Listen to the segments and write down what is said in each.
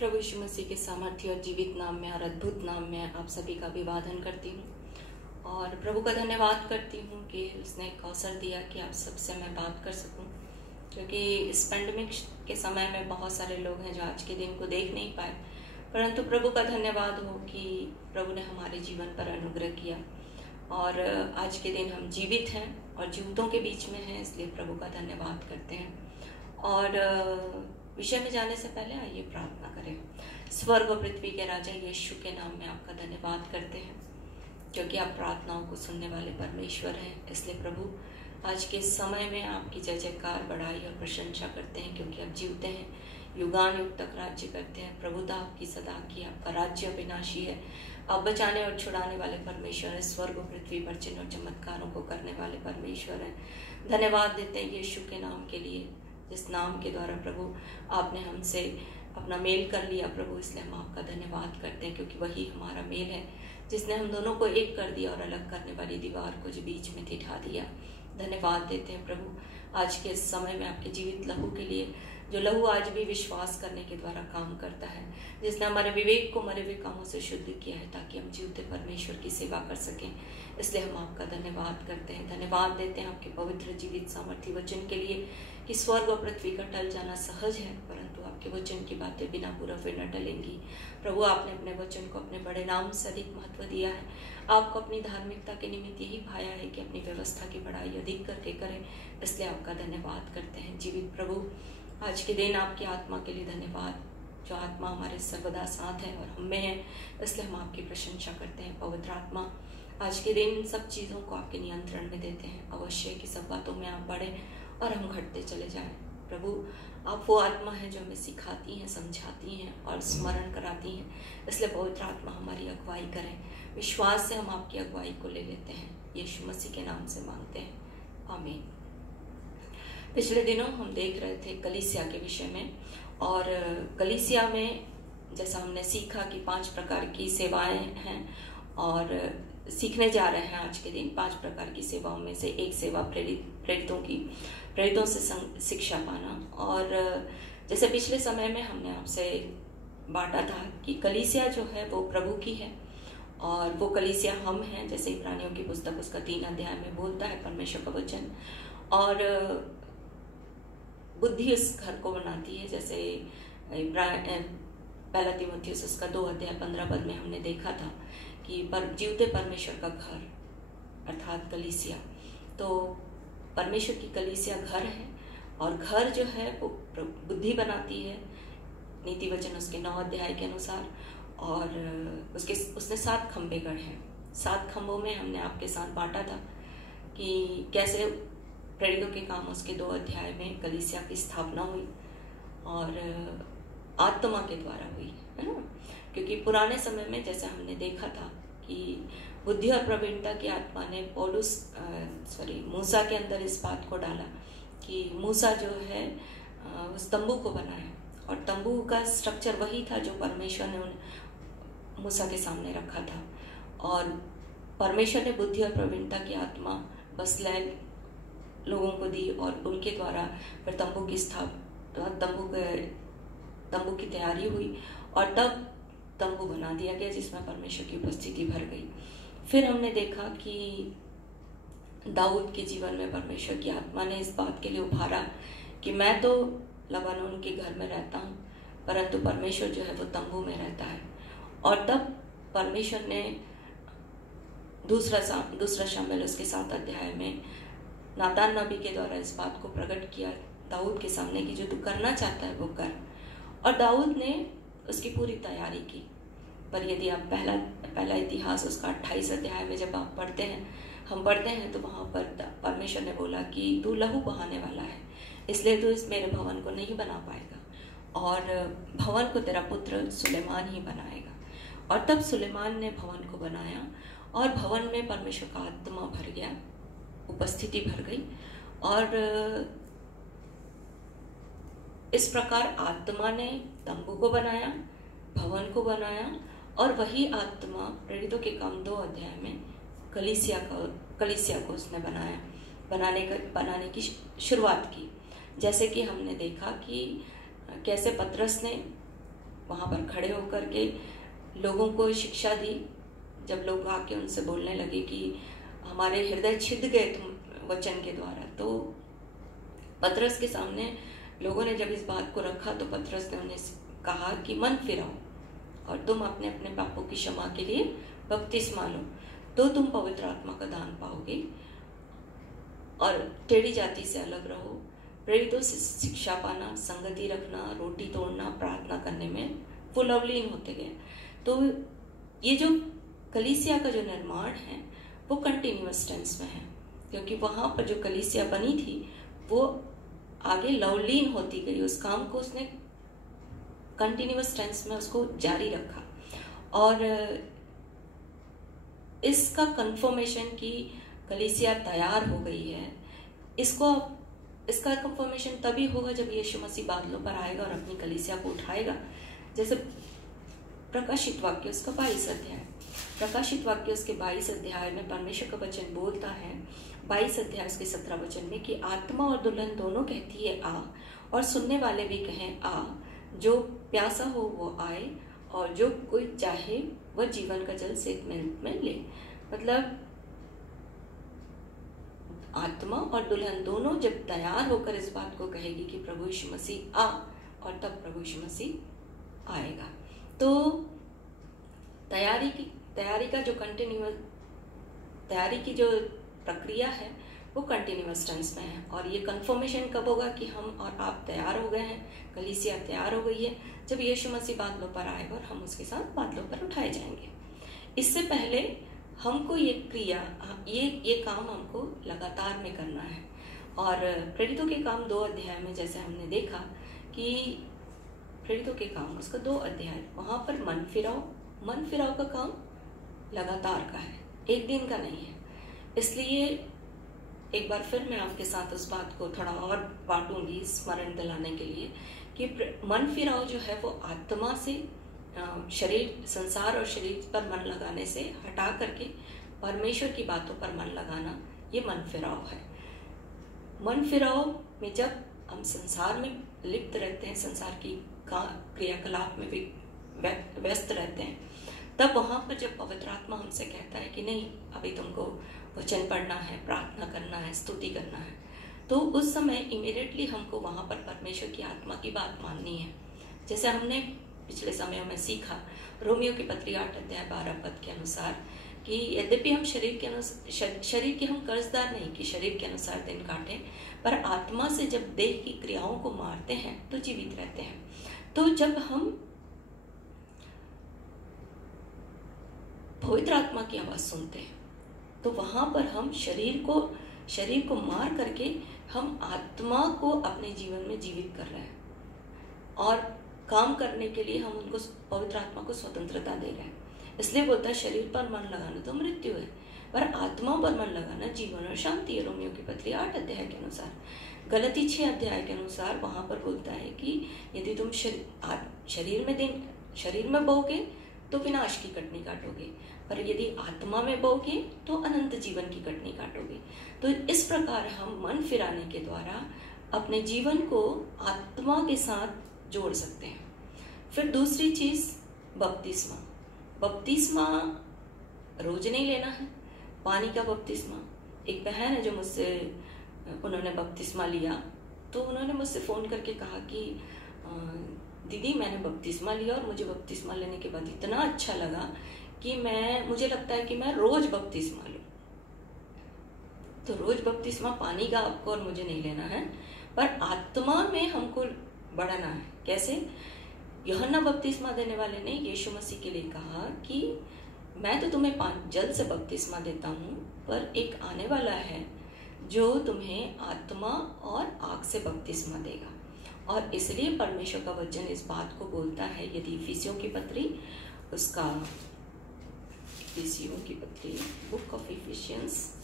प्रभु यीशु मसीह के सामर्थ्य और जीवित नाम में और अद्भुत नाम में आप सभी का अभिवादन करती हूँ और प्रभु का धन्यवाद करती हूँ कि उसने एक अवसर दिया कि आप सबसे मैं बात कर सकूँ, क्योंकि इस पैंडेमिक के समय में बहुत सारे लोग हैं जो आज के दिन को देख नहीं पाए, परंतु प्रभु का धन्यवाद हो कि प्रभु ने हमारे जीवन पर अनुग्रह किया और आज के दिन हम जीवित हैं और जीवितों के बीच में हैं, इसलिए प्रभु का धन्यवाद करते हैं। और विषय में जाने से पहले आइए प्रार्थना करें। स्वर्ग और पृथ्वी के राजा यीशु के नाम में आपका धन्यवाद करते हैं, क्योंकि आप प्रार्थनाओं को सुनने वाले परमेश्वर हैं। इसलिए प्रभु आज के समय में आपकी जय जयकार, बड़ाई और प्रशंसा करते हैं, क्योंकि आप जीवते हैं, युगान युग तक राज्य करते हैं। प्रभुता आपकी सदा की, आपका राज्य अविनाशी है। आप बचाने और छुड़ाने वाले परमेश्वर हैं, स्वर्ग और पृथ्वी पर चिन्ह और चमत्कारों को करने वाले परमेश्वर हैं। धन्यवाद देते हैं यीशु के नाम के लिए, जिस नाम के द्वारा प्रभु आपने हमसे अपना मेल कर लिया प्रभु, इसलिए हम आपका धन्यवाद करते हैं, क्योंकि वही हमारा मेल है जिसने हम दोनों को एक कर दिया और अलग करने वाली दीवार को जो बीच में थी ढा दिया। धन्यवाद देते हैं प्रभु आज के समय में आपके जीवित लहू के लिए, जो लहू आज भी विश्वास करने के द्वारा काम करता है, जिसने हमारे विवेक को मरे हुए कामों से शुद्ध किया है ताकि हम जीवते परमेश्वर की सेवा कर सकें। इसलिए हम आपका धन्यवाद करते हैं, धन्यवाद देते हैं आपके पवित्र जीवित सामर्थ्य वचन के लिए कि स्वर्ग और पृथ्वी का टल जाना सहज है, परंतु आपके वचन की बातें बिना पूरा फिर न टलेंगी। प्रभु आपने अपने वचन को अपने बड़े नाम से अधिक महत्व दिया है। आपको अपनी धार्मिकता के निमित्त यही भाया है कि अपनी व्यवस्था की बड़ाई अधिक करके करें, इसलिए आपका धन्यवाद करते हैं। जीवित प्रभु आज के दिन आपकी आत्मा के लिए धन्यवाद, जो आत्मा हमारे सर्वदा साथ है और हम में है, इसलिए हम आपकी प्रशंसा करते हैं। पवित्र आत्मा आज के दिन सब चीज़ों को आपके नियंत्रण में देते हैं। अवश्य कि सब बातों में आप बढ़ें और हम घटते चले जाएं। प्रभु आप वो आत्मा है जो हमें सिखाती हैं, समझाती हैं और स्मरण कराती हैं, इसलिए पवित्र आत्मा हमारी अगुवाई करें। विश्वास से हम आपकी अगुवाई को ले लेते हैं, यीशु मसीह के नाम से मांगते हैं, आमीन। पिछले दिनों हम देख रहे थे कलीसिया के विषय में, और कलीसिया में जैसा हमने सीखा कि 5 प्रकार की सेवाएं हैं और सीखने जा रहे हैं आज के दिन 5 प्रकार की सेवाओं में से एक सेवा प्रेरितों से शिक्षा पाना। और जैसे पिछले समय में हमने आपसे बांटा था कि कलीसिया जो है वो प्रभु की है और वो कलीसिया हम हैं, जैसे इब्रानियों की पुस्तक उसका 3 अध्याय में बोलता है परमेश्वर का वचन। और बुद्धि उस घर को बनाती है, जैसे पहला तीमुथियुस उसका 2 अध्याय 15 पद में हमने देखा था कि जीवते परमेश्वर का घर अर्थात कलीसिया। तो परमेश्वर की कलीसिया घर है और घर जो है वो बुद्धि बनाती है, नीति वचन उसके 9 अध्याय के अनुसार। और उसने 7 खंभे गढ़े हैं। 7 खंभों में हमने आपके साथ बांटा था कि कैसे प्रेरितों के काम उसके 2 अध्याय में कलीसिया की स्थापना हुई और आत्मा के द्वारा हुई, है ना। क्योंकि पुराने समय में जैसे हमने देखा था कि बुद्धि और प्रवीणता की आत्मा ने मूसा के अंदर इस बात को डाला कि मूसा जो है उस तंबू को बनाया, और तंबू का स्ट्रक्चर वही था जो परमेश्वर ने मूसा के सामने रखा था। और परमेश्वर ने बुद्धि और प्रवीणता की आत्मा बसलैल लोगों को दी और उनके द्वारा फिर तंबू की तैयारी हुई और तब तंबू बना दिया गया जिसमें परमेश्वर की उपस्थिति भर गई। फिर हमने देखा कि दाऊद के जीवन में परमेश्वर की आत्मा ने इस बात के लिए उभारा कि मैं तो लबानोन के घर में रहता हूँ, परंतु परमेश्वर जो है वो तंबू में रहता है। और तब परमेश्वर ने दूसरा शमूएल उसके 7 अध्याय में नातान नबी के द्वारा इस बात को प्रकट किया दाऊद के सामने कि जो तू करना चाहता है वो कर। और दाऊद ने उसकी पूरी तैयारी की। पर यदि आप पहला इतिहास उसका 28 अध्याय में जब आप हम पढ़ते हैं तो वहाँ पर परमेश्वर ने बोला कि तू लहू बहाने वाला है, इसलिए तू इस मेरे भवन को नहीं बना पाएगा और भवन को तेरा पुत्र सुलेमान ही बनाएगा। और तब सुलेमान ने भवन को बनाया और भवन में परमेश्वर का आत्मा भर गया, उपस्थिति भर गई। और इस प्रकार आत्मा ने तंबू को बनाया, भवन को बनाया, और वही आत्मा प्रेरितों के काम 2 अध्याय में कलीसिया को उसने बनाने की शुरुआत की। जैसे कि हमने देखा कि कैसे पतरस ने वहाँ पर खड़े होकर के लोगों को शिक्षा दी। जब लोग आके उनसे बोलने लगे कि हमारे हृदय छिद गए तुम वचन के द्वारा, तो पतरस के सामने लोगों ने जब इस बात को रखा तो पतरस ने उन्हें कहा कि मन फिराओ और तुम अपने अपने पापों की क्षमा के लिए बपतिस्मा लो, तो तुम पवित्र आत्मा का दान पाओगे और टेढ़ी जाति से अलग रहो। प्रेरितों से शिक्षा पाना, संगति रखना, रोटी तोड़ना, प्रार्थना करने में वो लवलीन होते गए। तो ये जो कलीसिया का जो निर्माण है वो कंटिन्यूअस टेंस में है, क्योंकि वहाँ पर जो कलीसिया बनी थी वो आगे लवलीन होती गई। उस काम को उसने कंटिन्यूअस टेंस में उसको जारी रखा। और इसका कंफर्मेशन कि कलीसिया तैयार हो गई है, इसका कंफर्मेशन तभी होगा जब यीशु मसीह बादलों पर आएगा और अपनी कलीसिया को उठाएगा। जैसे प्रकाशित वाक्य उसका 22 अध्याय, प्रकाशित वाक्य उसके 22 अध्याय में परमेश्वर का वचन बोलता है, 22 अध्याय उसके 17 वचन में, कि आत्मा और दुल्हन दोनों कहती है आ, और सुनने वाले भी कहें आ। जो प्यासा हो वो आए, और जो कोई चाहे वह जीवन का जल 7 मिनट में ले। मतलब आत्मा और दुल्हन दोनों जब तैयार होकर इस बात को कहेगी कि प्रभु यीशु मसीह आ, और तब प्रभु यीशु मसीह आएगा। तो तैयारी का जो तैयारी की जो प्रक्रिया है वो कंटिन्यूअस टेंस में है। और ये कंफर्मेशन कब होगा कि हम और आप तैयार हो गए हैं, कलीसिया तैयार हो गई है, जब यीशु मसीह बादलों पर आएगा और हम उसके साथ बादलों पर उठाए जाएंगे। इससे पहले हमको ये क्रिया, ये काम हमको लगातार में करना है। और प्रेरितों के काम 2 अध्याय में जैसे हमने देखा कि प्रेरितों के काम उसका 2 अध्याय, वहाँ पर मन फिराओ का काम लगातार का है, एक दिन का नहीं है। इसलिए एक बार फिर मैं आपके साथ उस बात को थोड़ा और बांटूंगी स्मरण दिलाने के लिए कि मन फिराओ जो है वो आत्मा से शरीर, संसार और शरीर पर मन लगाने से हटा करके परमेश्वर की बातों पर मन लगाना, ये मन फिराओ है। मन फिराओ में जब हम संसार में लिप्त रहते हैं, संसार की क्रियाकलाप में भी व्यस्त रहते हैं, तब वहाँ पर जब पवित्र आत्मा हमसे कहता है कि नहीं, अभी तुमको वचन पढ़ना है, प्रार्थना करना है, स्तुति करना है, तो उस समय इमीडिएटली हमको वहाँ पर परमेश्वर की आत्मा की बात माननी है। जैसे हमने पिछले समयों में सीखा रोमियो की पत्री 8 अध्याय 12 पद के अनुसार कि यद्यपि हम शरीर के हम कर्जदार नहीं कि शरीर के अनुसार दिन काटें, पर आत्मा से जब देह की क्रियाओं को मारते हैं तो जीवित रहते हैं। तो जब हम पवित्र आत्मा की आवाज सुनते हैं तो वहां पर हम शरीर को मार करके हम आत्मा को अपने जीवन में जीवित कर रहे हैं, और काम करने के लिए हम उनको, पवित्र आत्मा को स्वतंत्रता दे रहे हैं। इसलिए बोलता है शरीर पर मन लगाना तो मृत्यु है, पर आत्मा पर मन लगाना जीवन और शांति है। रोमियो की पत्री 8 अध्याय के अनुसार, गलती 6 अध्याय के अनुसार वहां पर बोलता है कि यदि तुम शरीर में बोगे तो विनाश की कटनी काटोगे, पर यदि आत्मा में बोगे तो अनंत जीवन की कटनी काटोगे। तो इस प्रकार हम मन फिराने के द्वारा अपने जीवन को आत्मा के साथ जोड़ सकते हैं। फिर दूसरी चीज बपतिस्मा रोज नहीं लेना है, पानी का बपतिस्मा। एक बहन है जो उन्होंने बपतिस्मा लिया, तो उन्होंने मुझसे फोन करके कहा कि दीदी मैंने बपतिस्मा लिया और मुझे बपतिस्मा लेने के बाद इतना अच्छा लगा कि मुझे लगता है कि मैं रोज बपतिस्मा लूं। तो रोज बपतिस्मा पानी का आपको और मुझे नहीं लेना है, पर आत्मा में हमको बढ़ना है। कैसे? यूहन्ना बपतिस्मा देने वाले ने यीशु मसीह के लिए कहा कि मैं तो तुम्हें जल से बपतिस्मा देता हूँ, पर एक आने वाला है जो तुम्हें आत्मा और आग से बपतिस्मा देगा। और इसलिए परमेश्वर का वचन इस बात को बोलता है, यदि इफिसियों की पत्री बुक ऑफ इफिशियंस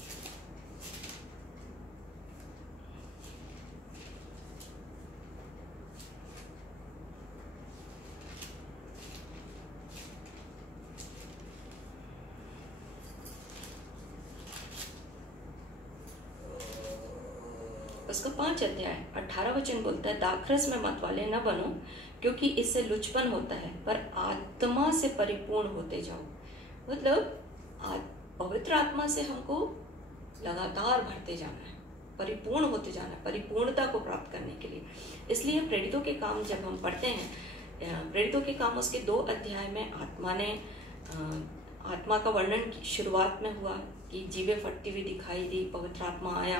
उसका 5 अध्याय 18 वचन बोलता है, दाखरस में मत वाले न बनो, क्योंकि इससे लुचपन होता है, पर आत्मा से परिपूर्ण होते जाओ। मतलब पवित्र आत्मा से हमको लगातार भरते जाना है, परिपूर्ण होते जाना है, परिपूर्णता को प्राप्त करने के लिए। इसलिए प्रेरितों के काम जब हम पढ़ते हैं, प्रेरितों के काम उसके 2 अध्याय में आत्मा का वर्णन शुरुआत में हुआ कि जीवें फटती हुई दिखाई दी, पवित्र आत्मा आया,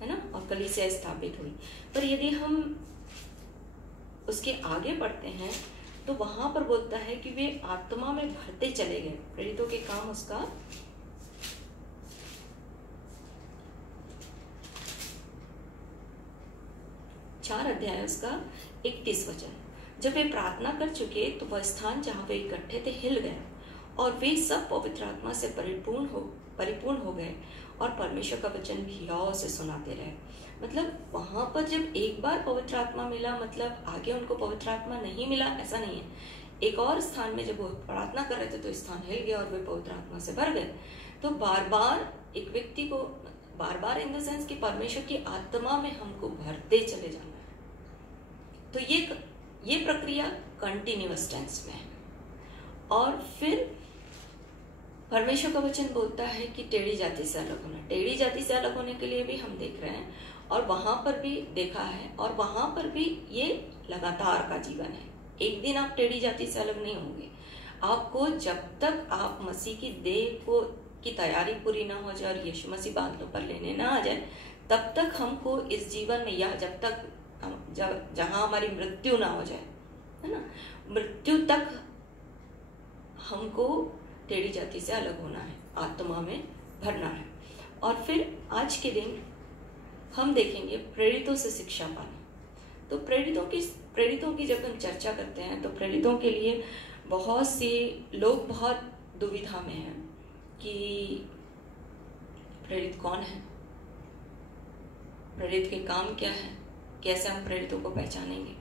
है ना, और कलीसिया स्थापित हुई। पर यदि हम उसके आगे पढ़ते हैं तो वहां पर बोलता है कि वे आत्मा में भरते चले गए। प्रेरितों के काम उसका 4 अध्याय उसका 31 वचन, जब वे प्रार्थना कर चुके तो वह स्थान जहां वे इकट्ठे थे हिल गया, और वे सब पवित्र आत्मा से परिपूर्ण हो गए और परमेश्वर का वचन हियाव से सुनाते रहे। मतलब वहां पर जब एक बार पवित्र आत्मा मिला, मतलब आगे उनको पवित्र आत्मा नहीं मिला ऐसा नहीं है। एक और स्थान में जब वो प्रार्थना कर रहे थे तो स्थान हिल गया और वे पवित्र आत्मा से भर गए। तो बार बार एक व्यक्ति को बार इन द सेंस कि परमेश्वर की आत्मा में हमको भरते चले जाना है। तो ये प्रक्रिया कंटिन्यूअस टेंस में है। और फिर परमेश्वर का वचन बोलता है कि टेढ़ी जाति से अलग होना। टेढ़ी जाति से अलग होने के लिए भी हम देख रहे हैं और वहां पर भी देखा है, और वहां पर भी ये लगातार का जीवन है। एक दिन आप टेढ़ी जाति से अलग नहीं होंगे। आपको जब तक आप मसीह की देह को की तैयारी पूरी ना हो जाए और यीशु मसीह बादलों पर लेने ना आ जाए, तब तक हमको इस जीवन में, या जब तक जहां हमारी मृत्यु ना हो जाए, है ना, मृत्यु तक हमको टेढ़ी जाति से अलग होना है, आत्मा में भरना है। और फिर आज के दिन हम देखेंगे प्रेरितों से शिक्षा पाना। तो प्रेरितों की जब हम चर्चा करते हैं तो प्रेरितों के लिए बहुत से लोग बहुत दुविधा में हैं कि प्रेरित कौन है, प्रेरित के काम क्या है, कैसे हम प्रेरितों को पहचानेंगे।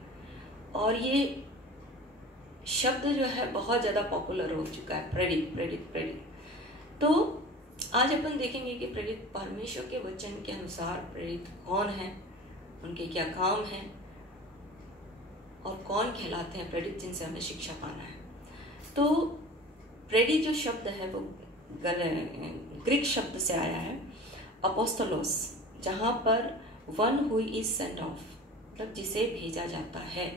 और ये शब्द जो है बहुत ज्यादा पॉपुलर हो चुका है, प्रेरित प्रेरित प्रेरित। तो आज अपन देखेंगे कि प्रेरित परमेश्वर के वचन के अनुसार प्रेरित कौन है, उनके क्या काम हैं और कौन कहलाते हैं प्रेरित जिनसे हमें शिक्षा पाना है। तो प्रेरित जो शब्द है वो ग्रीक शब्द से आया है, अपोस्टोलोस, जहां पर one who is sent off, मतलब जिसे भेजा जाता है,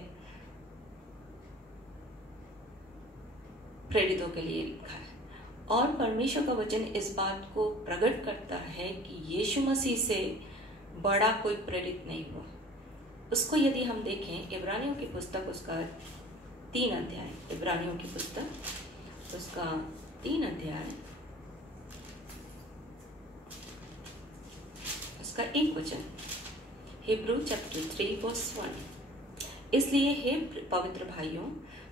प्रेरितों के लिए लिखा है। और परमेश्वर का वचन इस बात को प्रकट करता है कि यीशु मसीह से बड़ा कोई प्रेरित नहीं हुआ। उसको यदि हम देखें, इब्रानियों की पुस्तक उसका 3 अध्याय, इब्रानियों की पुस्तक उसका 3 अध्याय उसका 1 वचन, हिब्रू चैप्टर 3 वर्स 1, इसलिए हे पवित्र भाइयों,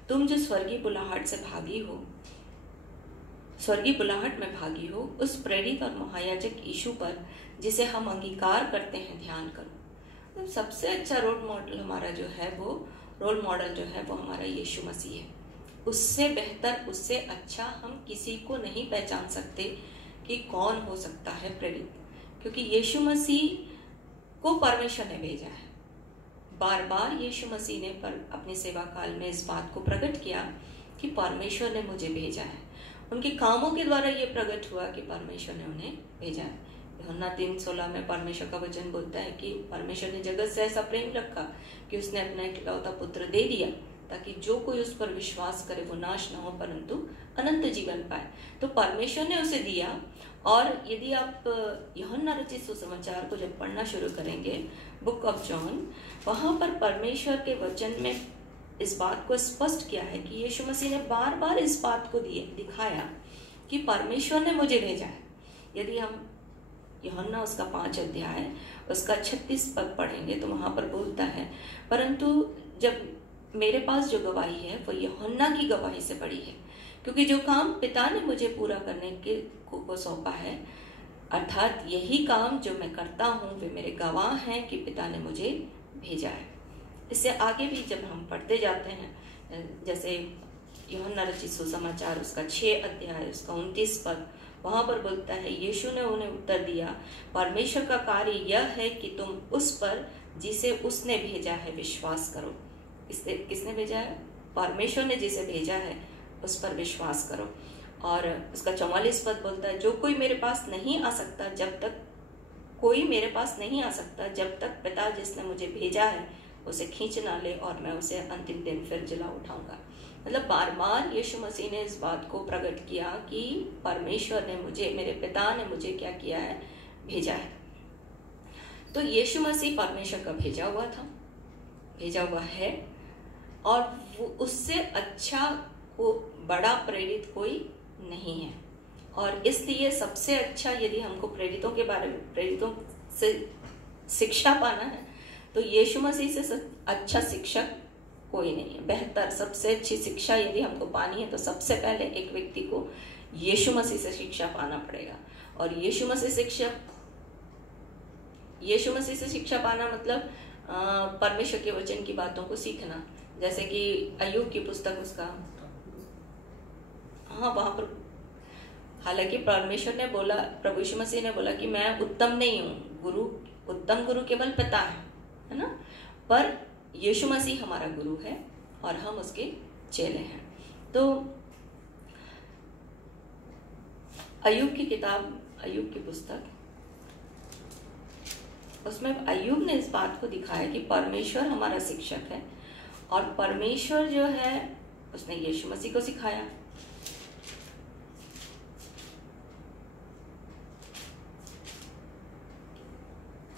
तुम जो स्वर्गीय बुलाहट में भागी हो, उस प्रेरित और महायाजक यीशु पर जिसे हम अंगीकार करते हैं ध्यान करो। तो सबसे अच्छा रोल मॉडल हमारा जो है वो हमारा यीशु मसीह है। उससे बेहतर, उससे अच्छा हम किसी को नहीं पहचान सकते कि कौन हो सकता है प्रेरित, क्योंकि यीशु मसीह को परमेश्वर ने भेजा है। बार बार यीशु मसीह ने अपने सेवा काल में इस बात को प्रकट किया कि परमेश्वर ने मुझे भेजा है। उनके कामों के द्वारा ये प्रकट हुआ कि परमेश्वर ने उन्हें भेजा है। यूहन्ना 3:16 में परमेश्वर का वचन बोलता है कि परमेश्वर ने जगत से ऐसा प्रेम रखा कि उसने अपना इकलौता पुत्र दे दिया, ताकि जो कोई उस पर विश्वास करे वो नाश न हो परंतु अनंत जीवन पाए। तो परमेश्वर ने उसे दिया। और यदि आप यूहन्ना रचित सुसमाचार को जब पढ़ना शुरू करेंगे, बुक ऑफ जॉन, वहां पर परमेश्वर के वचन में इस बात को स्पष्ट किया है कि यीशु मसीह ने बार बार इस बात को दिखाया कि परमेश्वर ने मुझे भेजा है। यदि हम यूहन्ना उसका 5 अध्याय उसका 36 पद पढ़ेंगे तो वहां पर बोलता है, परंतु जब मेरे पास जो गवाही है वो यूहन्ना की गवाही से बड़ी है, क्योंकि जो काम पिता ने मुझे पूरा करने को सौंपा है, अर्थात यही काम जो मैं करता हूँ वे मेरे गवाह हैं कि पिता ने मुझे भेजा है। इससे आगे भी जब हम पढ़ते जाते हैं, जैसे यूहन्ना रचित सुसमाचार उसका 6 अध्याय उसका 29 पद, वहां पर बोलता है, यीशु ने उन्हें उत्तर दिया, परमेश्वर का कार्य यह है कि तुम उस पर जिसे उसने भेजा है विश्वास करो। किसने भेजा है? परमेश्वर ने जिसे भेजा है उस पर विश्वास करो। और उसका 44 पद बोलता है, जो कोई मेरे पास नहीं आ सकता जब तक पिता जिसने मुझे भेजा है उसे खींच ना ले, और मैं उसे अंतिम दिन फिर जिला उठाऊंगा। मतलब बार बार यीशु मसीह ने इस बात को प्रकट किया कि परमेश्वर ने मुझे, मेरे पिता ने मुझे क्या किया है? भेजा है। तो यीशु मसीह परमेश्वर का भेजा हुआ है, और वो उससे अच्छा को बड़ा प्रेरित कोई नहीं है। और इसलिए सबसे अच्छा, यदि हमको प्रेरितों से शिक्षा पाना है तो यीशु मसीह से अच्छा शिक्षक कोई नहीं है। बेहतर, सबसे अच्छी शिक्षा यदि हमको पानी है तो सबसे पहले एक व्यक्ति को यीशु मसीह से शिक्षा पाना पड़ेगा। और यीशु मसीह से शिक्षा पाना मतलब परमेश्वर के वचन की बातों को सीखना। जैसे कि अय्यूब की पुस्तक, उसका वहां पर हालांकि परमेश्वर ने बोला, प्रभु यीशु मसीह ने बोला कि मैं उत्तम नहीं हूँ, उत्तम गुरु केवल पिता है ना, पर यीशु मसीह हमारा गुरु है और हम उसके चेले हैं। तो अय्यूब की पुस्तक, उसमें अय्यूब ने इस बात को दिखाया कि परमेश्वर हमारा शिक्षक है, और परमेश्वर जो है उसने यीशु मसीह को सिखाया।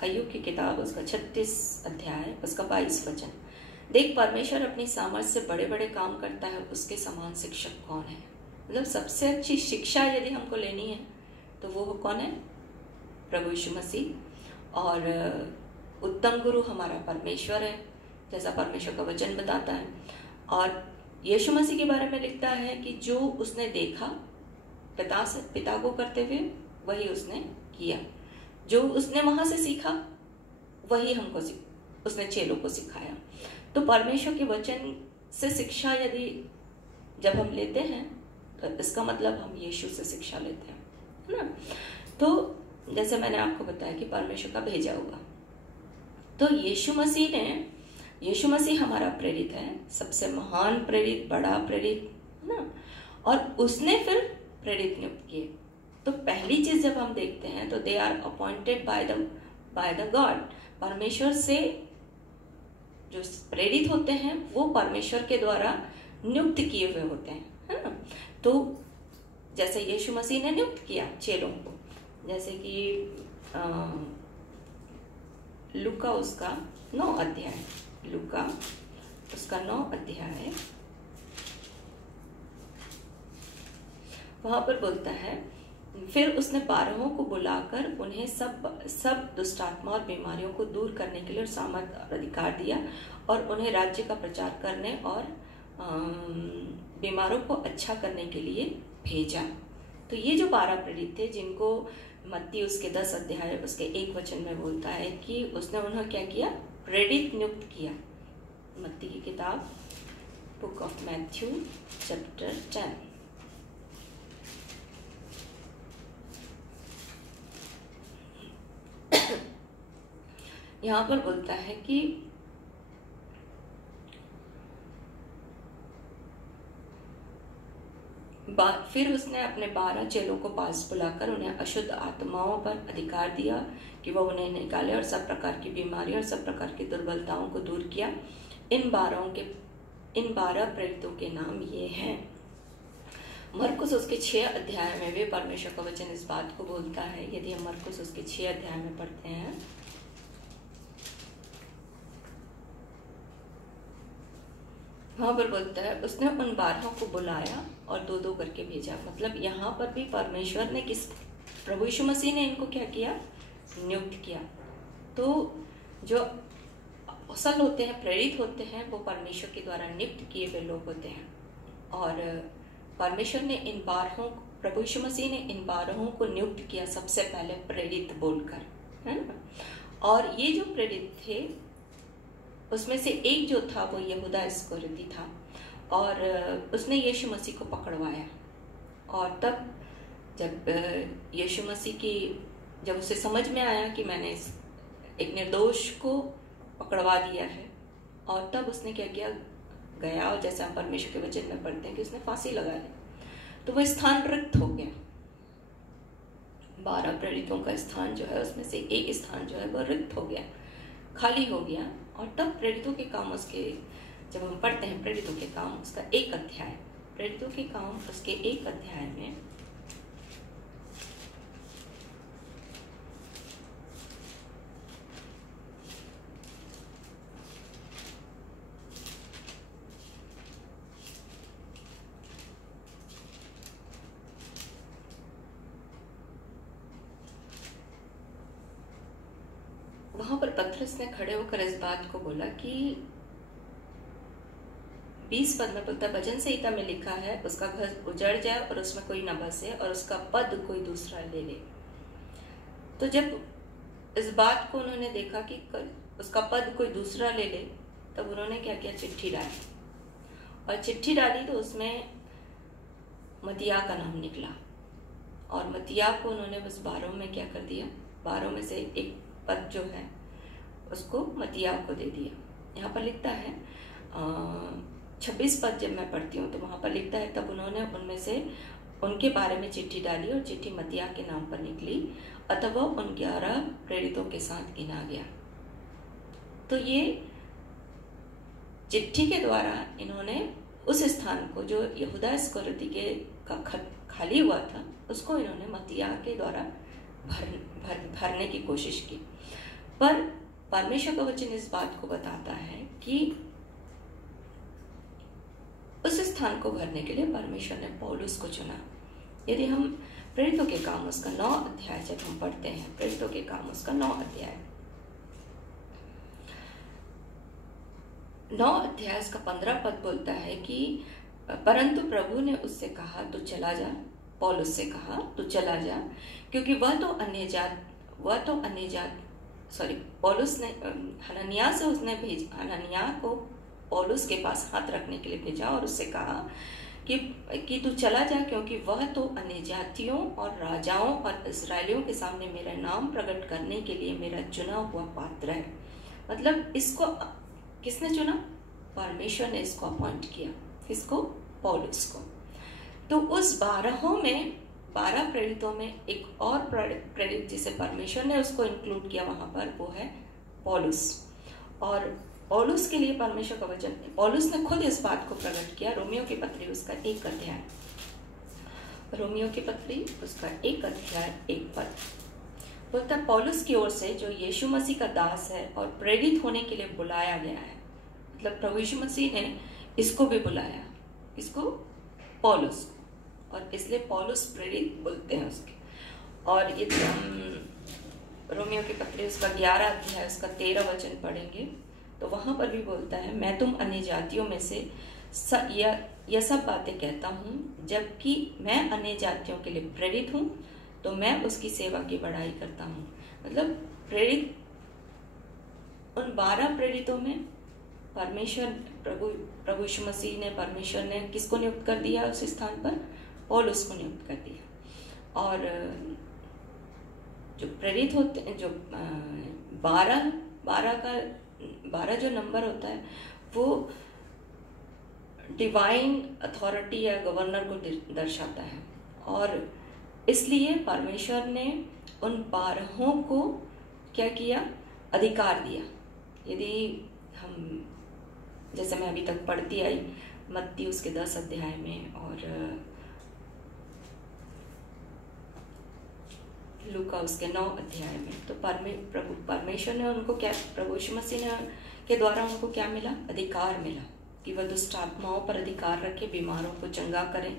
अय्यूब की किताब, उसका 36 अध्याय, उसका 22 वचन, देख परमेश्वर अपनी सामर्थ से बड़े बड़े काम करता है, उसके समान शिक्षक कौन है? मतलब सबसे अच्छी शिक्षा यदि हमको लेनी है तो वो कौन है? प्रभु यीशु मसीह। और उत्तम गुरु हमारा परमेश्वर है, जैसा परमेश्वर का वचन बताता है। और यीशु मसीह के बारे में लिखता है कि जो उसने देखा पिता को करते हुए वही उसने किया, जो उसने वहां से सीखा वही हमको उसने चेलों को सिखाया। तो परमेश्वर के वचन से शिक्षा यदि जब हम लेते हैं तो इसका मतलब हम यीशु से शिक्षा लेते हैं, है ना। तो जैसे मैंने आपको बताया कि परमेश्वर का भेजा हुआ, तो यीशु मसीह हमारा प्रेरित है, सबसे महान प्रेरित, बड़ा प्रेरित, है ना। और उसने फिर प्रेरित नियुक्त किए। तो पहली चीज जब हम देखते हैं तो they are appointed by the God. परमेश्वर से जो प्रेरित होते हैं वो परमेश्वर के द्वारा नियुक्त किए हुए होते हैं, है ना। तो जैसे यीशु मसीह ने नियुक्त किया चेलों को, जैसे कि लूका उसका 9 अध्याय, लूका उसका 9 अध्याय, वहां पर बोलता है, फिर उसने 12 को बुलाकर उन्हें सब दुष्टात्मा और बीमारियों को दूर करने के लिए सामर्थ और अधिकार दिया, और उन्हें राज्य का प्रचार करने और बीमारों को अच्छा करने के लिए भेजा। तो ये जो 12 प्रेरित थे, जिनको मत्ती उसके 10 अध्याय उसके 1 वचन में बोलता है कि उसने उन्हें क्या किया? प्रेरित नियुक्त किया। मत्ती की किताब, बुक ऑफ मैथ्यू चैप्टर 10। यहाँ पर बोलता है कि फिर उसने अपने 12 चेलों को पास बुलाकर उन्हें अशुद्ध आत्माओं पर अधिकार दिया कि वह उन्हें निकाले और सब प्रकार की बीमारियों और सब प्रकार की दुर्बलताओं को दूर किया। इन 12 प्रेरितों के नाम ये हैं। मरकुस उसके 6 अध्याय में भी परमेश्वर का वचन इस बात को बोलता है। यदि हम मरकुस उसके 6 अध्याय में पढ़ते हैं, वहां पर बोलता है, उसने उन 12 को बुलाया और 2-2 करके भेजा। मतलब यहाँ पर भी परमेश्वर ने प्रभु यीशु मसीह ने इनको क्या किया? नियुक्त किया। तो जो असल होते हैं, प्रेरित होते हैं, वो परमेश्वर के द्वारा नियुक्त किए हुए लोग होते हैं। और परमेश्वर ने प्रभु यीशु मसीह ने इन 12 को नियुक्त किया सबसे पहले प्रेरित बोलकर, है ना। और ये जो प्रेरित थे उसमें से एक जो था वो यहूदा इस्करियोती था, और उसने यीशु मसीह को पकड़वाया। और तब जब यीशु मसीह की जब उसे समझ में आया कि मैंने एक निर्दोष को पकड़वा दिया है, और तब उसने क्या किया, गया और जैसे हम परमेश्वर के वचन में पढ़ते हैं कि उसने फांसी लगा ली, तो वह स्थान रिक्त हो गया। 12 प्रेरितों का स्थान जो है उसमें से एक स्थान जो है वह रिक्त हो गया, खाली हो गया। और तब प्रेरितों के काम उसके, जब हम पढ़ते हैं प्रेरितों के काम उसका 1 अध्याय, प्रेरितों के काम उसके 1 अध्याय में वहां पर पतरस ने खड़े होकर इस बात को बोला कि 20 पद में बोलता है, भजन संहिता में लिखा है उसका घर उजड़ जाए और उसमें कोई न बसे और उसका पद कोई दूसरा ले ले। तो जब इस बात को उन्होंने देखा कि उसका पद कोई दूसरा ले ले, तब उन्होंने क्या किया, चिट्ठी डाली। और चिट्ठी डाली तो उसमें मतिया का नाम निकला, और मतिया को उन्होंने बस 12 में क्या कर दिया, 12 में से एक पद जो है उसको मतिया को दे दिया। यहाँ पर लिखता है 26 पद जब मैं पढ़ती हूँ तो वहां पर लिखता है, तब उन्होंने उनमें से उनके बारे में चिट्ठी डाली और चिट्ठी मतिया के नाम पर निकली, अथवा उन 11 प्रेरितों के साथ गिना गया। तो ये चिट्ठी के द्वारा इन्होंने उस स्थान को जो यहूदा इस्करियोती के का खाली हुआ था उसको इन्होंने मतिया के द्वारा भरने की कोशिश की। पर परमेश्वर का वचन इस बात को बताता है कि उस स्थान को भरने के लिए परमेश्वर ने पौलुस को चुना। यदि हम प्रेरितों के काम उसका 9 अध्याय जब हम पढ़ते हैं, प्रेरितों के काम उसका 9 अध्याय, 9 अध्याय उसका 15 पद बोलता है कि परंतु प्रभु ने उससे कहा तू चला जा, पौलुस से कहा तू चला जा, क्योंकि पौलुस ने हनन्याह से उसने हनन्याह को पौलुस के पास हाथ रखने के लिए भेजा और उससे कहा कि तू चला जा, क्योंकि वह तो अन्य जातियों और राजाओं और इस्राएलियों के सामने मेरा नाम प्रकट करने के लिए मेरा चुना हुआ पात्र है। मतलब इसको किसने चुना? परमेश्वर ने इसको अपॉइंट किया। किसको? पौलुस को। तो उस 12 प्रेरितों में एक और प्रेरित जिसे परमेश्वर ने उसको इंक्लूड किया वहां पर, वो है पौलुस। और पौलुस के लिए परमेश्वर का वचन, पौलुस ने खुद इस बात को प्रकट किया। रोमियो की पत्री उसका 1 अध्याय, रोमियो की पत्री उसका 1 अध्याय 1 पद बोलता है, पौलुस की ओर से जो यीशु मसीह का दास है और प्रेरित होने के लिए बुलाया गया है। मतलब प्रभु यीशु मसीह ने इसको भी बुलाया, इसको पौलुस, और इसलिए पौलुस प्रेरित बोलते हैं उसके। और ये रोमियो की पत्री उसका 11 अध्याय उसका 13 वचन पढ़ेंगे तो वहां पर भी बोलता है, मैं तुम अन्य जातियों में से यह सब बातें कहता हूँ, जबकि मैं अन्य जातियों के लिए प्रेरित हूँ तो मैं उसकी सेवा की बड़ाई करता हूँ। मतलब प्रेरित, उन 12 प्रेरितों में परमेश्वर प्रभु यीशु मसीह ने, परमेश्वर ने किसको नियुक्त कर दिया उस स्थान पर? पौलुस को नियुक्त कर दिया। और जो प्रेरित होते हैं, जो 12 जो नंबर होता है वो डिवाइन अथॉरिटी या गवर्नर को दर्शाता है। और इसलिए परमेश्वर ने उन 12 को क्या किया? अधिकार दिया। यदि हम, जैसे मैं अभी तक पढ़ती आई मत्ती उसके 10 अध्याय में और लूका उसके 9 अध्याय में, तो परमेश्वर ने उनको क्या, प्रभु यीशु मसीह ने के द्वारा उनको क्या मिला? अधिकार मिला कि वह दुष्ट आत्माओं पर अधिकार रखे, बीमारों को चंगा करें,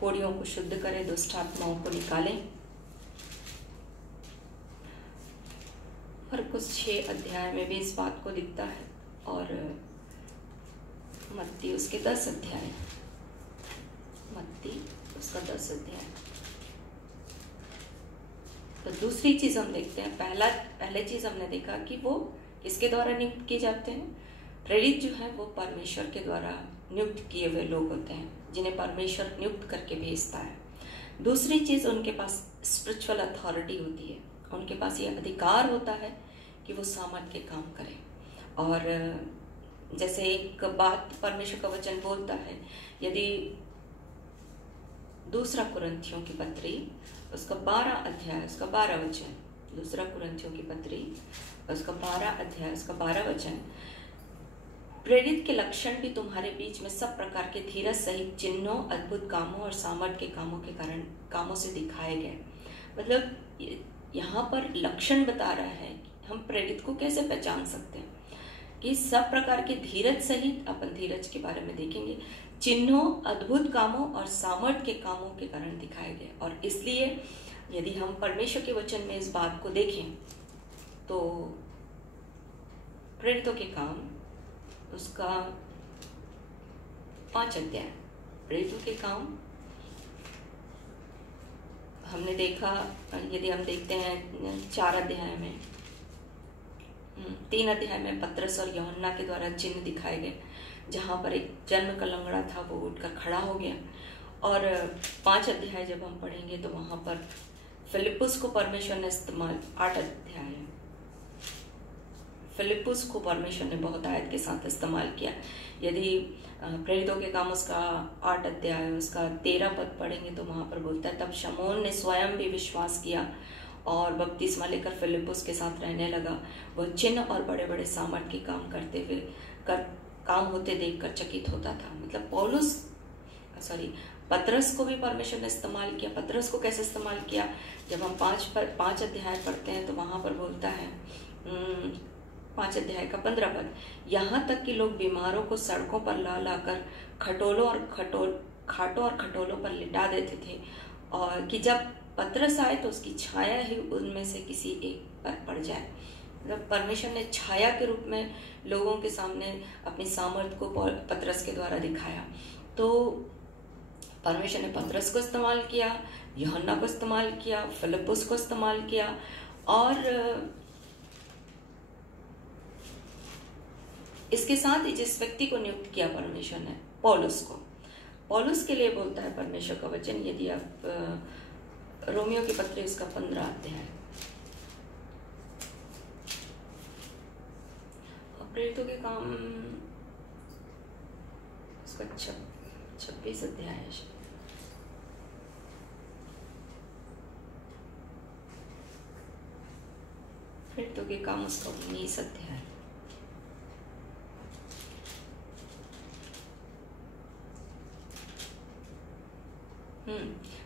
कोढ़ियों को शुद्ध करें, दुष्ट आत्माओं को निकालें। और कुछ 6 अध्याय में भी इस बात को लिखता है। और मत्ती उसके 10 अध्याय, मत्ती उसका 10 अध्याय। तो दूसरी चीज हम देखते हैं, पहले चीज हमने देखा कि वो किसके द्वारा नियुक्त किए जाते हैं? प्रेरित जो है वो परमेश्वर के द्वारा नियुक्त किए हुए लोग होते हैं, जिन्हें परमेश्वर नियुक्त करके भेजता है। दूसरी चीज़, उनके पास स्पिरिचुअल अथॉरिटी होती है, उनके पास ये अधिकार होता है कि वो सामर्थ के काम करें। और जैसे एक बात परमेश्वर का वचन बोलता है, यदि दूसरा कुरिन्थियों की पत्री उसका 12 अध्याय उसका 12 वचन, दूसरा कुरिन्थियों की पत्री उसका 12 अध्याय उसका 12 वचन, प्रेरित के लक्षण भी तुम्हारे बीच में सब प्रकार के धीरज सहित चिन्हों, अद्भुत कामों और सामर्थ के कामों के कारण कामों से दिखाए गए। मतलब यहाँ पर लक्षण बता रहा है कि हम प्रेरित को कैसे पहचान सकते हैं कि सब प्रकार के धीरज सहित, अपन धीरज के बारे में देखेंगे, चिन्हों, अद्भुत कामों और सामर्थ के कामों के कारण दिखाए गए। और इसलिए यदि हम परमेश्वर के वचन में इस बात को देखें तो प्रेरितों के काम उसका 5 अध्याय, प्रेरितों के काम हमने देखा, यदि हम देखते हैं 4 अध्याय में, 3 अध्याय में पतरस और यूहन्ना के द्वारा चिन्ह दिखाए गए, जहाँ पर एक जन्म का लंगड़ा था वो उठकर खड़ा हो गया। और 5 अध्याय जब हम पढ़ेंगे तो वहाँ पर फिलिप्पुस को परमेश्वर ने इस्तेमाल, 8 अध्याय है, फिलिप्पुस को परमेश्वर ने बहुत आयत के साथ इस्तेमाल किया। यदि प्रेरितों के काम उसका 8 अध्याय उसका 13 पद पढ़ेंगे तो वहाँ पर बोलता है, तब शमौन ने स्वयं भी विश्वास किया और बपतिस्मा लेकर फिलिप्पुस के साथ रहने लगा। वह चिन्ह और बड़े बड़े सामर्थ के काम करते हुए काम होते देखकर चकित होता था। मतलब पतरस को भी परमेश्वर ने इस्तेमाल किया। पतरस को कैसे इस्तेमाल किया? जब हम 5 अध्याय पढ़ते हैं तो वहाँ पर बोलता है 5 अध्याय का 15 पद, यहाँ तक कि लोग बीमारों को सड़कों पर ला लाकर खाटों और खटोलों पर लिटा देते थे, और कि जब पतरस आए तो उसकी छाया ही उनमें से किसी एक पर पड़ जाए। मतलब परमेश्वर ने छाया के रूप में लोगों के सामने अपनी सामर्थ को पतरस के द्वारा दिखाया। तो परमेश्वर ने पतरस को इस्तेमाल किया, यूहन्ना को इस्तेमाल किया, फिलिप्पुस को इस्तेमाल किया, और इसके साथ ही जिस व्यक्ति को नियुक्त किया परमेश्वर ने, पौलुस को, पौलुस के लिए बोलता है परमेश्वर का वचन। यदि आप रोमियो की पत्री उसका 15 अध्याय, प्रेरितों के काम उसका 26 अध्याय है, प्रेरितों के काम उसका 19 अध्याय।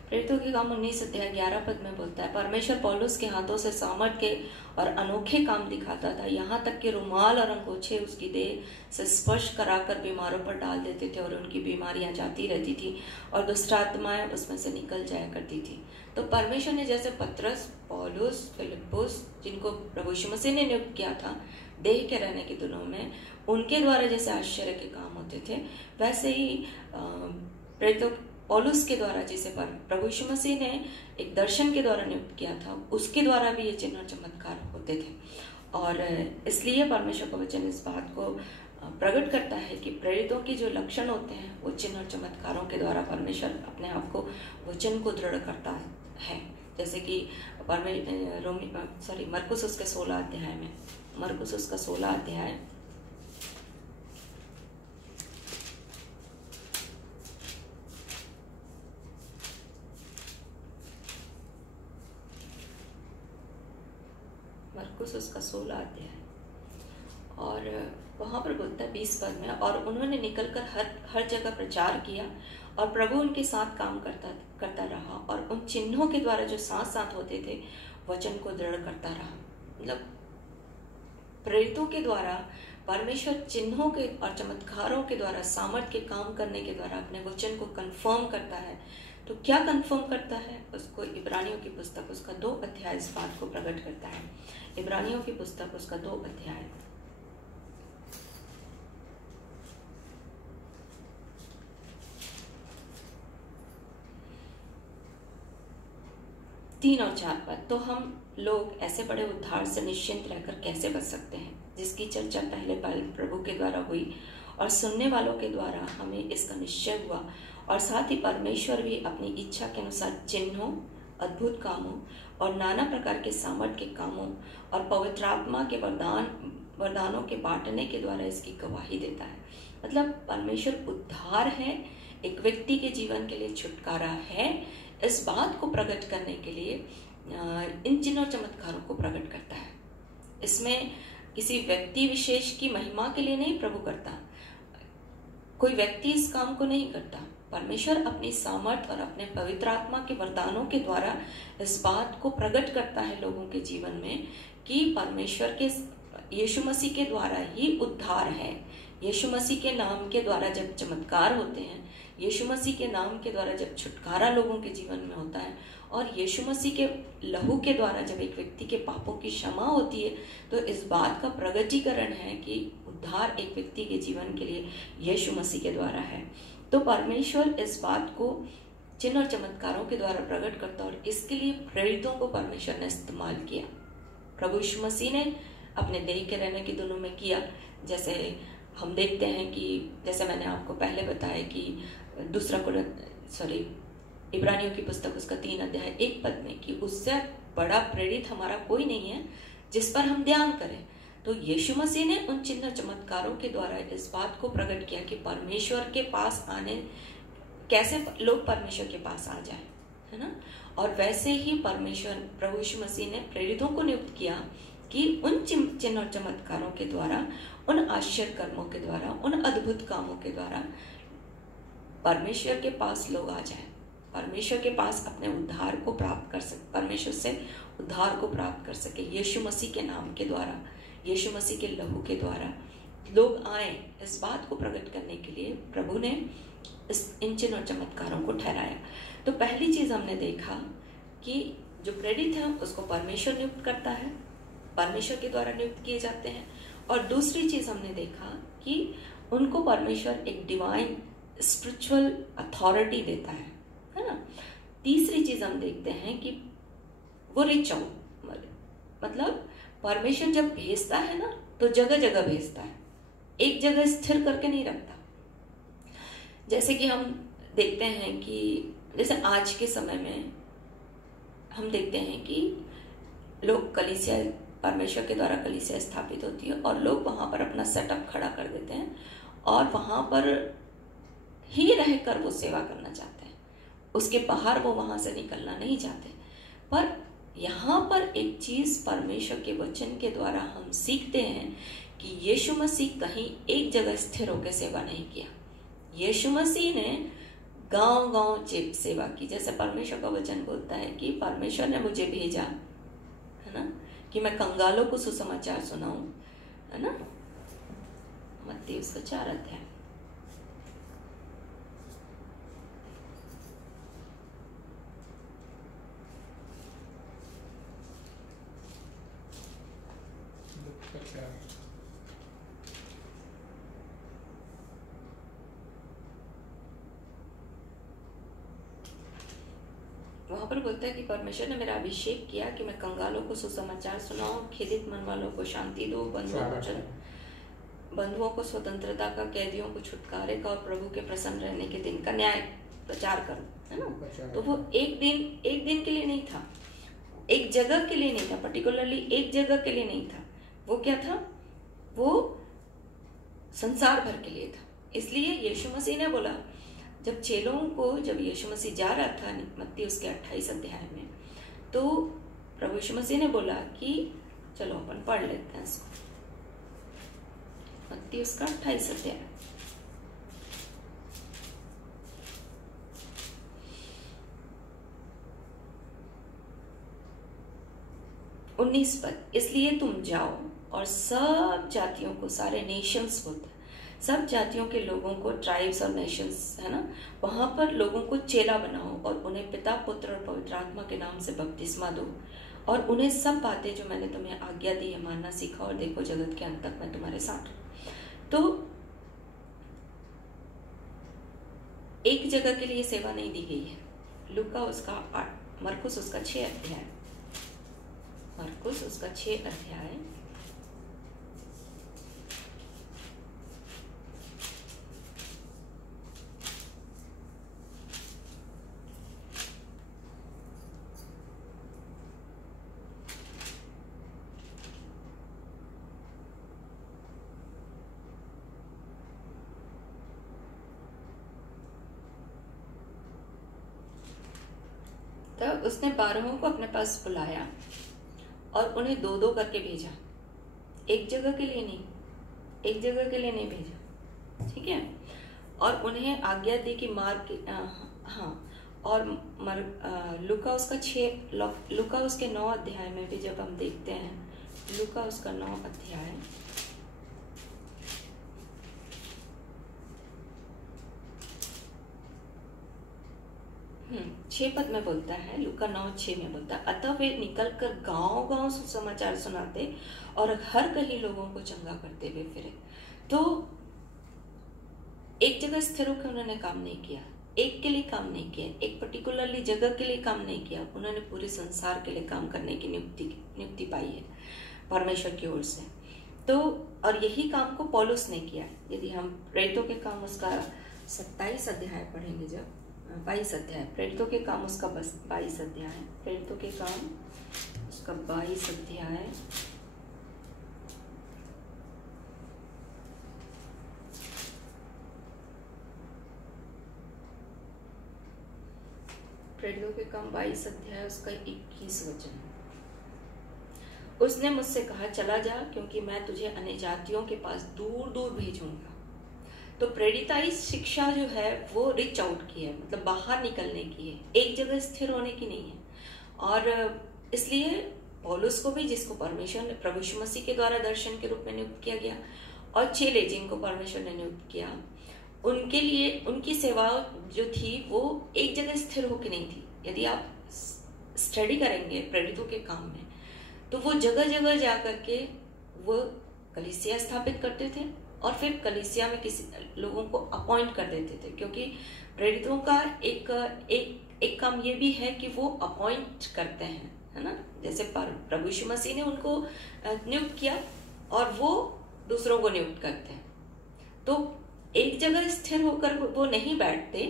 प्रेरितों के काम 19 अध्याय 11 पद में बोलता है, परमेश्वर पौलुस के हाथों से सामर्थ के और अनोखे काम दिखाता था, यहाँ तक कि रुमाल और अंगोछे उसकी देह से स्पर्श कराकर बीमारों पर डाल देते थे और उनकी बीमारियां जाती रहती थी और दुष्ट आत्माएं उसमें से निकल जाया करती थी। तो परमेश्वर ने जैसे पतरस, पौलुस, फिलिप्पुस, जिनको प्रभु यीशु मसीह ने नियुक्त किया था देह के रहने के दिनों में, उनके द्वारा जैसे आश्चर्य के काम होते थे, वैसे ही प्रेरितों पौलुस के द्वारा, जिसे प्रभु यीशु मसीह ने एक दर्शन के द्वारा नियुक्त किया था, उसके द्वारा भी ये चिन्ह और चमत्कार होते थे। और इसलिए परमेश्वर का वचन इस बात को प्रकट करता है कि प्रेरितों की जो लक्षण होते हैं वो चिन्ह और चमत्कारों के द्वारा परमेश्वर अपने आप को, वचन को दृढ़ करता है। जैसे कि मरकुस उसके 16 अध्याय में, मरकुस उसका 16 अध्याय उसका 16 अध्याय, और वहां पर बोलता है 20 पद में, और उन्होंने निकलकर हर जगह प्रचार किया और प्रभु उनके साथ काम करता रहा और उन चिन्हों के द्वारा जो साथ साथ होते थे वचन को दृढ़ करता रहा। मतलब प्रेरितों के द्वारा परमेश्वर चिन्हों के और चमत्कारों के द्वारा, सामर्थ के काम करने के द्वारा अपने वचन को कंफर्म करता है। तो क्या कंफर्म करता है? उसको इब्रानियों की पुस्तक उसका 2 अध्याय इस बात को प्रकट करता है। इब्रानियों की पुस्तक उसका 2 अध्याय 3 और 4 पद, तो हम लोग ऐसे बड़े उद्धार से निश्चिंत रहकर कैसे बच सकते हैं जिसकी चर्चा पहले प्रभु के द्वारा हुई और सुनने वालों के द्वारा हमें इसका निश्चय हुआ, और साथ ही परमेश्वर भी अपनी इच्छा के अनुसार चिन्हों, अद्भुत कामों और नाना प्रकार के सामर्थ के कामों और पवित्र आत्मा के वरदानों के बांटने के द्वारा इसकी गवाही देता है। मतलब परमेश्वर उद्धार है, एक व्यक्ति के जीवन के लिए छुटकारा है, इस बात को प्रकट करने के लिए इन चिन्ह और चमत्कारों को प्रकट करता है। इसमें किसी व्यक्ति विशेष की महिमा के लिए नहीं प्रभु करता, कोई व्यक्ति इस काम को नहीं करता। परमेश्वर अपनी सामर्थ और अपने पवित्र आत्मा के वरदानों के द्वारा इस बात को प्रकट करता है लोगों के जीवन में कि परमेश्वर के यीशु मसीह के द्वारा ही उद्धार है। यीशु मसीह के नाम के द्वारा जब चमत्कार होते हैं, यीशु मसीह के नाम के द्वारा जब छुटकारा लोगों के जीवन में होता है, और यीशु मसीह के लहू के द्वारा जब एक व्यक्ति के पापों की क्षमा होती है, तो इस बात का प्रगटीकरण है कि उद्धार एक व्यक्ति के जीवन के लिए यीशु मसीह के द्वारा है। तो परमेश्वर इस बात को चिन्ह और चमत्कारों के द्वारा प्रकट करता है, और इसके लिए प्रेरितों को परमेश्वर ने इस्तेमाल किया। प्रभु यीशु मसीह ने अपने देह के रहने के दिनों में किया। जैसे हम देखते हैं कि जैसे मैंने आपको पहले बताया कि इब्रानियों की पुस्तक उसका 3 अध्याय 1 पद में कि उससे बड़ा प्रेरित हमारा कोई नहीं है जिस पर हम ध्यान करें। तो यीशु मसीह ने उन चिन्ह चमत्कारों के द्वारा इस बात को प्रकट किया कि परमेश्वर के पास आने, कैसे लोग परमेश्वर के पास आ जाए, है ना। और वैसे ही परमेश्वर प्रभु यीशु मसीह ने प्रेरितों को नियुक्त किया कि उन चिन्ह और चमत्कारों के द्वारा, उन आश्चर्य कर्मों के द्वारा, उन अद्भुत कामों के द्वारा परमेश्वर के पास लोग आ जाए, परमेश्वर के पास अपने उद्धार को प्राप्त कर सके, परमेश्वर से उद्धार को प्राप्त कर सके। यीशु मसीह के नाम के द्वारा, यीशु मसीह के लहू के द्वारा लोग आए, इस बात को प्रकट करने के लिए प्रभु ने इन चिन्ह और चमत्कारों को ठहराया। तो पहली चीज हमने देखा कि जो प्रेरित है उसको परमेश्वर नियुक्त करता है, परमेश्वर के द्वारा नियुक्त किए जाते हैं। और दूसरी चीज हमने देखा कि उनको परमेश्वर एक डिवाइन स्पिरिचुअल अथॉरिटी देता है ना। तीसरी चीज हम देखते हैं कि वो रिच आउट, मतलब परमेश्वर जब भेजता है ना तो जगह जगह भेजता है, एक जगह स्थिर करके नहीं रखता। जैसे कि हम देखते हैं कि जैसे आज के समय में हम देखते हैं कि लोग कलीसिया, परमेश्वर के द्वारा कलीसिया स्थापित होती है और लोग वहां पर अपना सेटअप खड़ा कर देते हैं और वहां पर ही रहकर वो सेवा करना चाहते हैं, उसके बाहर वो वहां से निकलना नहीं चाहते। पर यहाँ पर एक चीज परमेश्वर के वचन के द्वारा हम सीखते हैं कि यीशु मसीह कहीं एक जगह स्थिर होकर सेवा नहीं किया। यीशु मसीह ने गांव गांव सेवा की। जैसे परमेश्वर का वचन बोलता है कि परमेश्वर ने मुझे भेजा, है ना, कि मैं कंगालों को सुसमाचार सुनाऊं, है ना, मत्ती उसका 4 अध्याय। वहां पर बोलता है कि परमेश्वर ने मेरा अभिषेक किया कि मैं कंगालों को सुसमाचार सुनाऊं, खेदित मन वालों को शांति दो, बंधुओं को स्वतंत्रता का, कैदियों को छुटकारे का और प्रभु के प्रसन्न रहने के दिन का न्याय प्रचार करूं, है ना। तो वो एक दिन के लिए नहीं था, एक जगह के लिए नहीं था, पर्टिकुलरली एक जगह के लिए नहीं था। वो क्या था? वो संसार भर के लिए था। इसलिए यीशु मसीह ने बोला, जब चेलों को, जब यीशु मसीह जा रहा था मत्ती उसके 28 अध्याय में, तो प्रभु यीशु मसीह ने बोला कि चलो अपन पढ़ लेते हैं इसको। मत्ती उसका 28 अध्याय 19 पद। इसलिए तुम जाओ और सब जातियों को, सारे नेशंस बोलते हैं, सब जातियों के लोगों को, ट्राइब्स और नेशंस, है ना, वहां पर लोगों को चेला बनाओ और उन्हें पिता, पुत्र और पवित्र आत्मा के नाम से बपतिस्मा दो और उन्हें सब बातें जो मैंने तुम्हें आज्ञा दी है मानना सीखा, और देखो जगत के अंत तक मैं तुम्हारे साथ हूं। तो एक जगह के लिए सेवा नहीं दी गई है। लूका उसका 8, मरकुस उसका 6 अध्याय, मरकुस उसका 6 अध्याय अतः उसने 12 को अपने पास बुलाया और उन्हें 2-2 करके भेजा, एक जगह के लिए नहीं, एक जगह के लिए नहीं भेजा, ठीक है। और उन्हें आज्ञा दी कि और लूका उसके 9 अध्याय में भी जब हम देखते हैं, लूका उसका 9 अध्याय 6 पद में बोलता है, लूका 9:6 में बोलता है, अतः वे निकलकर गांव-गांव सुसमाचार सुनाते और हर कहीं लोगों को चंगा करते हुए फिरे। तो एक जगह स्थिर होकर उन्होंने काम नहीं किया, एक के लिए काम नहीं किया, एक पर्टिकुलरली जगह के लिए काम नहीं किया, उन्होंने पूरे संसार के लिए काम करने की नियुक्ति पाई है परमेश्वर की ओर से। तो और यही काम को पौलुस ने किया। यदि हम प्रेरितों के काम उसका 27 अध्याय पढ़ेंगे, जब 22 अध्याय, प्रेरितों के काम उसका 22 अध्याय, प्रेरितों के काम उसका 22 अध्याय, प्रेरितों के काम 22 अध्याय उसका 21 वचन। उसने मुझसे कहा, चला जा, क्योंकि मैं तुझे अन्य जातियों के पास दूर दूर भेजूंगा। तो प्रेरिताई शिक्षा जो है वो रिच आउट की है, मतलब बाहर निकलने की है, एक जगह स्थिर होने की नहीं है। और इसलिए पौलुस को भी, जिसको परमेश्वर ने प्रभु यीशु मसीह के द्वारा दर्शन के रूप में नियुक्त किया गया, और चेले जिनको परमेश्वर ने नियुक्त किया, उनके लिए उनकी सेवा जो थी वो एक जगह स्थिर होकर नहीं थी। यदि आप स्टडी करेंगे प्रेरितों के काम में, तो वो जगह जगह जा करके वो कलीसिया स्थापित करते थे और फिर कलीसिया में किसी लोगों को अपॉइंट कर देते थे, क्योंकि प्रेरितों का एक काम ये भी है कि वो अपॉइंट करते हैं, है ना। जैसे प्रभु यीशु मसीह ने उनको नियुक्त किया और वो दूसरों को नियुक्त करते हैं। तो एक जगह स्थिर होकर वो नहीं बैठते,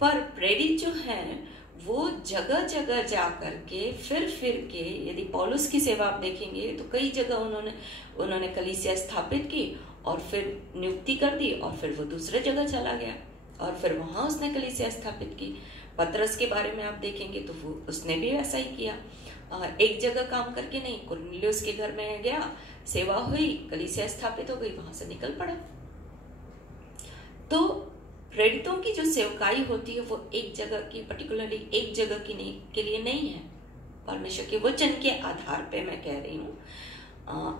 पर प्रेरित जो हैं वो जगह जगह जा करके फिर के, यदि पौलुस की सेवा आप देखेंगे तो कई जगह उन्होंने कलीसिया स्थापित की और फिर नियुक्ति कर दी और फिर वो दूसरे जगह चला गया और फिर वहां उसने कलीसिया स्थापित की। पतरस के बारे में आप देखेंगे तो वो उसने भी वैसा ही किया, एक जगह काम करके नहीं, कुरनेलियुस के घर में गया, सेवा हुई, कलीसिया स्थापित हो गई, वहां से निकल पड़ा। तो प्रेरितों की जो सेवकाई होती है वो एक जगह की, पर्टिकुलरली एक जगह की नहीं के लिए नहीं है, परमेश्वर के वचन के आधार पे मैं कह रही हूँ।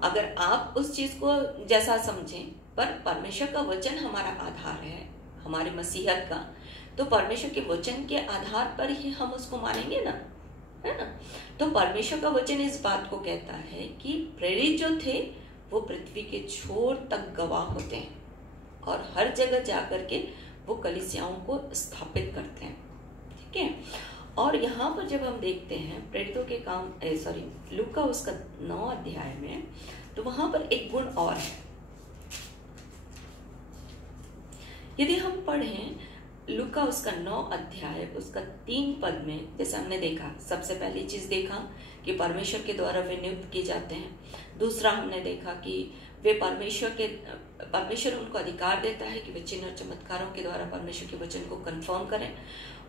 अगर आप उस चीज को जैसा समझें, पर परमेश्वर का वचन हमारा आधार है हमारे मसीहत का, तो परमेश्वर के वचन के आधार पर ही हम उसको मानेंगे ना, है ना। तो परमेश्वर का वचन इस बात को कहता है कि प्रेरित जो थे वो पृथ्वी के छोर तक गवाह होते हैं और हर जगह जा करके वो कलीसियाओं को स्थापित करते हैं, ठीक है। और यहाँ पर जब हम देखते हैं प्रेरितों के काम लूका उसका 9 अध्याय में, तो वहां पर एक गुण और है। यदि हम पढ़ें लूका उसका 9 अध्याय उसका 3 पद में, जैसे हमने देखा, सबसे पहली चीज देखा कि परमेश्वर के द्वारा वे नियुक्त किए जाते हैं। दूसरा हमने देखा कि वे परमेश्वर उनको अधिकार देता है कि वे चिन्ह और चमत्कारों के द्वारा परमेश्वर के वचन को कंफर्म करें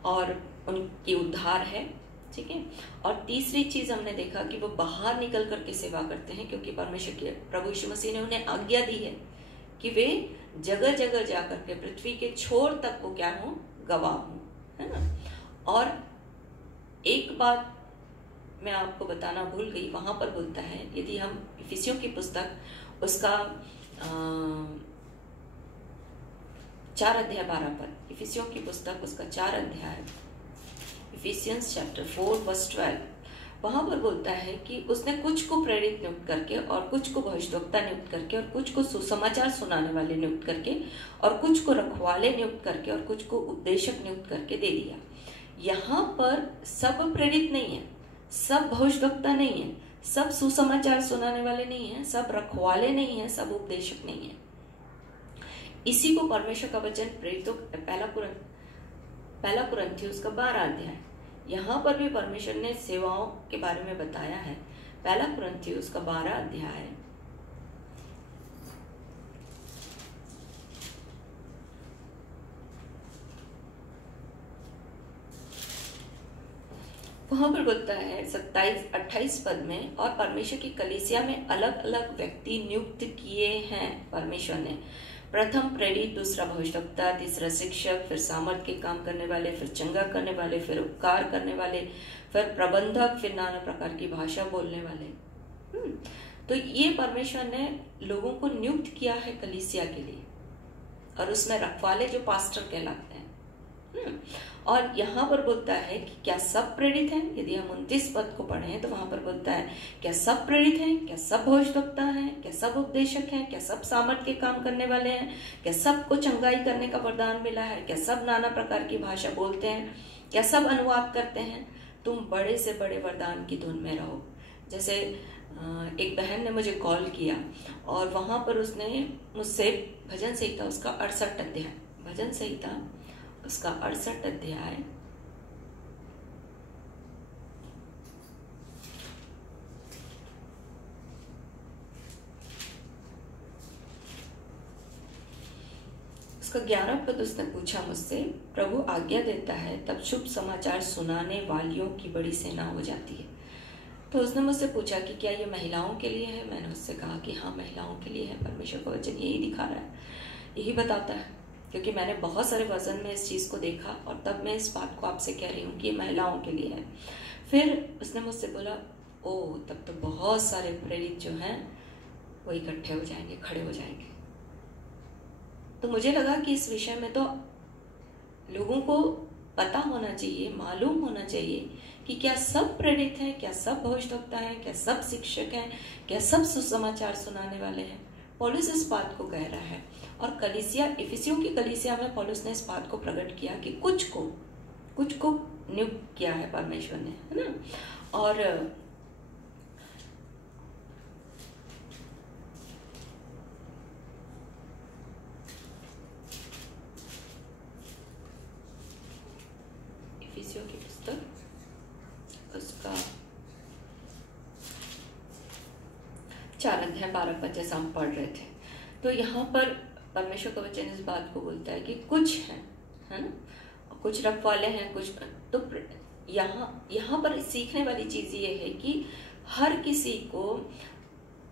और उनकी उद्धार है, ठीक है। और तीसरी चीज हमने देखा कि वो बाहर निकल करके सेवा करते हैं, क्योंकि परमेश्वर के प्रभु यीशु मसीह ने उन्हें आज्ञा दी है कि वे जगह जगह जाकर के पृथ्वी के छोर तक वो क्या हो, गवाह हो, है ना। और एक बात मैं आपको बताना भूल गई, वहां पर बोलता है, यदि हम इफिसियों की पुस्तक उसका 4 अध्याय 12 पर, इफिसियों की पुस्तक उसका 4 अध्याय, इफिसियंस चैप्टर 4 वर्स 12, वहां पर बोलता है कि उसने कुछ को प्रेरित नियुक्त करके और कुछ को भविष्यद्वक्ता नियुक्त करके और कुछ को सुसमाचार सुनाने वाले नियुक्त करके और कुछ को रखवाले नियुक्त करके और कुछ को उपदेशक नियुक्त करके दे दिया। यहाँ पर सब प्रेरित नहीं है, सब भविष्यद्वक्ता नहीं है, सब सुसमाचार सुनाने वाले नहीं है, सब रखवाले नहीं है, सब उपदेशक नहीं है। इसी को परमेश्वर का वचन प्रेरितों पहला कुरिन्थियों का 12 अध्याय, यहाँ पर भी परमेश्वर ने सेवाओं के बारे में बताया है। पहला कुरिन्थियों का 12 अध्याय वहां पर बोलता है 27-28 पद में, और परमेश्वर की कलीसिया में अलग अलग व्यक्ति नियुक्त किए हैं परमेश्वर ने। प्रथम प्रेरित, दूसरा भविष्यवक्ता, तीसरा शिक्षक, फिर सामर्थ के काम करने वाले, फिर चंगा करने वाले, फिर उपकार करने वाले, फिर प्रबंधक, फिर नाना प्रकार की भाषा बोलने वाले। तो ये परमेश्वर ने लोगों को नियुक्त किया है कलीसिया के लिए, और उसमें रखवाले जो पास्टर कहलाते हैं। और यहाँ पर बोलता है कि क्या सब प्रेरित हैं। यदि हम 29 पद को पढ़ें तो वहां पर बोलता है क्या सब प्रेरित हैं, क्या सब भविष्यवक्ता हैं, क्या सब उपदेशक हैं, क्या सब सामर्थ के काम करने वाले हैं, क्या सबको चंगाई करने का वरदान मिला है, क्या सब नाना प्रकार की भाषा बोलते हैं, क्या सब अनुवाद करते हैं। तुम बड़े से बड़े वरदान की धुन में रहो। जैसे एक बहन ने मुझे कॉल किया और वहां पर उसने मुझसे भजन संहिता उसका 68 अध्याय, भजन संहिता उसका 68 अध्याय उसका 11 पद उसने पूछा मुझसे, प्रभु आज्ञा देता है तब शुभ समाचार सुनाने वालियों की बड़ी सेना हो जाती है। तो उसने मुझसे पूछा कि क्या ये महिलाओं के लिए है। मैंने उससे कहा कि हाँ, महिलाओं के लिए है। परमेश्वर का वचन यही दिखा रहा है, यही बताता है, क्योंकि मैंने बहुत सारे वचन में इस चीज़ को देखा और तब मैं इस बात को आपसे कह रही हूँ कि ये महिलाओं के लिए है। फिर उसने मुझसे बोला, ओ तब तो बहुत सारे प्रेरित जो हैं वो इकट्ठे हो जाएंगे, खड़े हो जाएंगे। तो मुझे लगा कि इस विषय में तो लोगों को पता होना चाहिए, मालूम होना चाहिए कि क्या सब प्रेरित हैं, क्या सब भविष्यवक्ता हैं, क्या सब शिक्षक हैं, क्या सब सुसमाचार सुनाने वाले हैं। पौलुस इस बात को कह रहा है, और कलीसिया, इफिसियों की कलीसिया में पौलुस ने इस बात को प्रकट किया कि कुछ को नियुक्त किया है परमेश्वर ने, है ना। और इफिसियों की पुस्तक उसका 4 अध्याय 12 पद जैसा हम पढ़ रहे थे, तो यहाँ पर परमेश्वर का वचन इस बात को बोलता है कि कुछ हैं, है ना, कुछ रखवाले हैं, कुछ। तो यहाँ पर सीखने वाली चीज ये है कि हर किसी को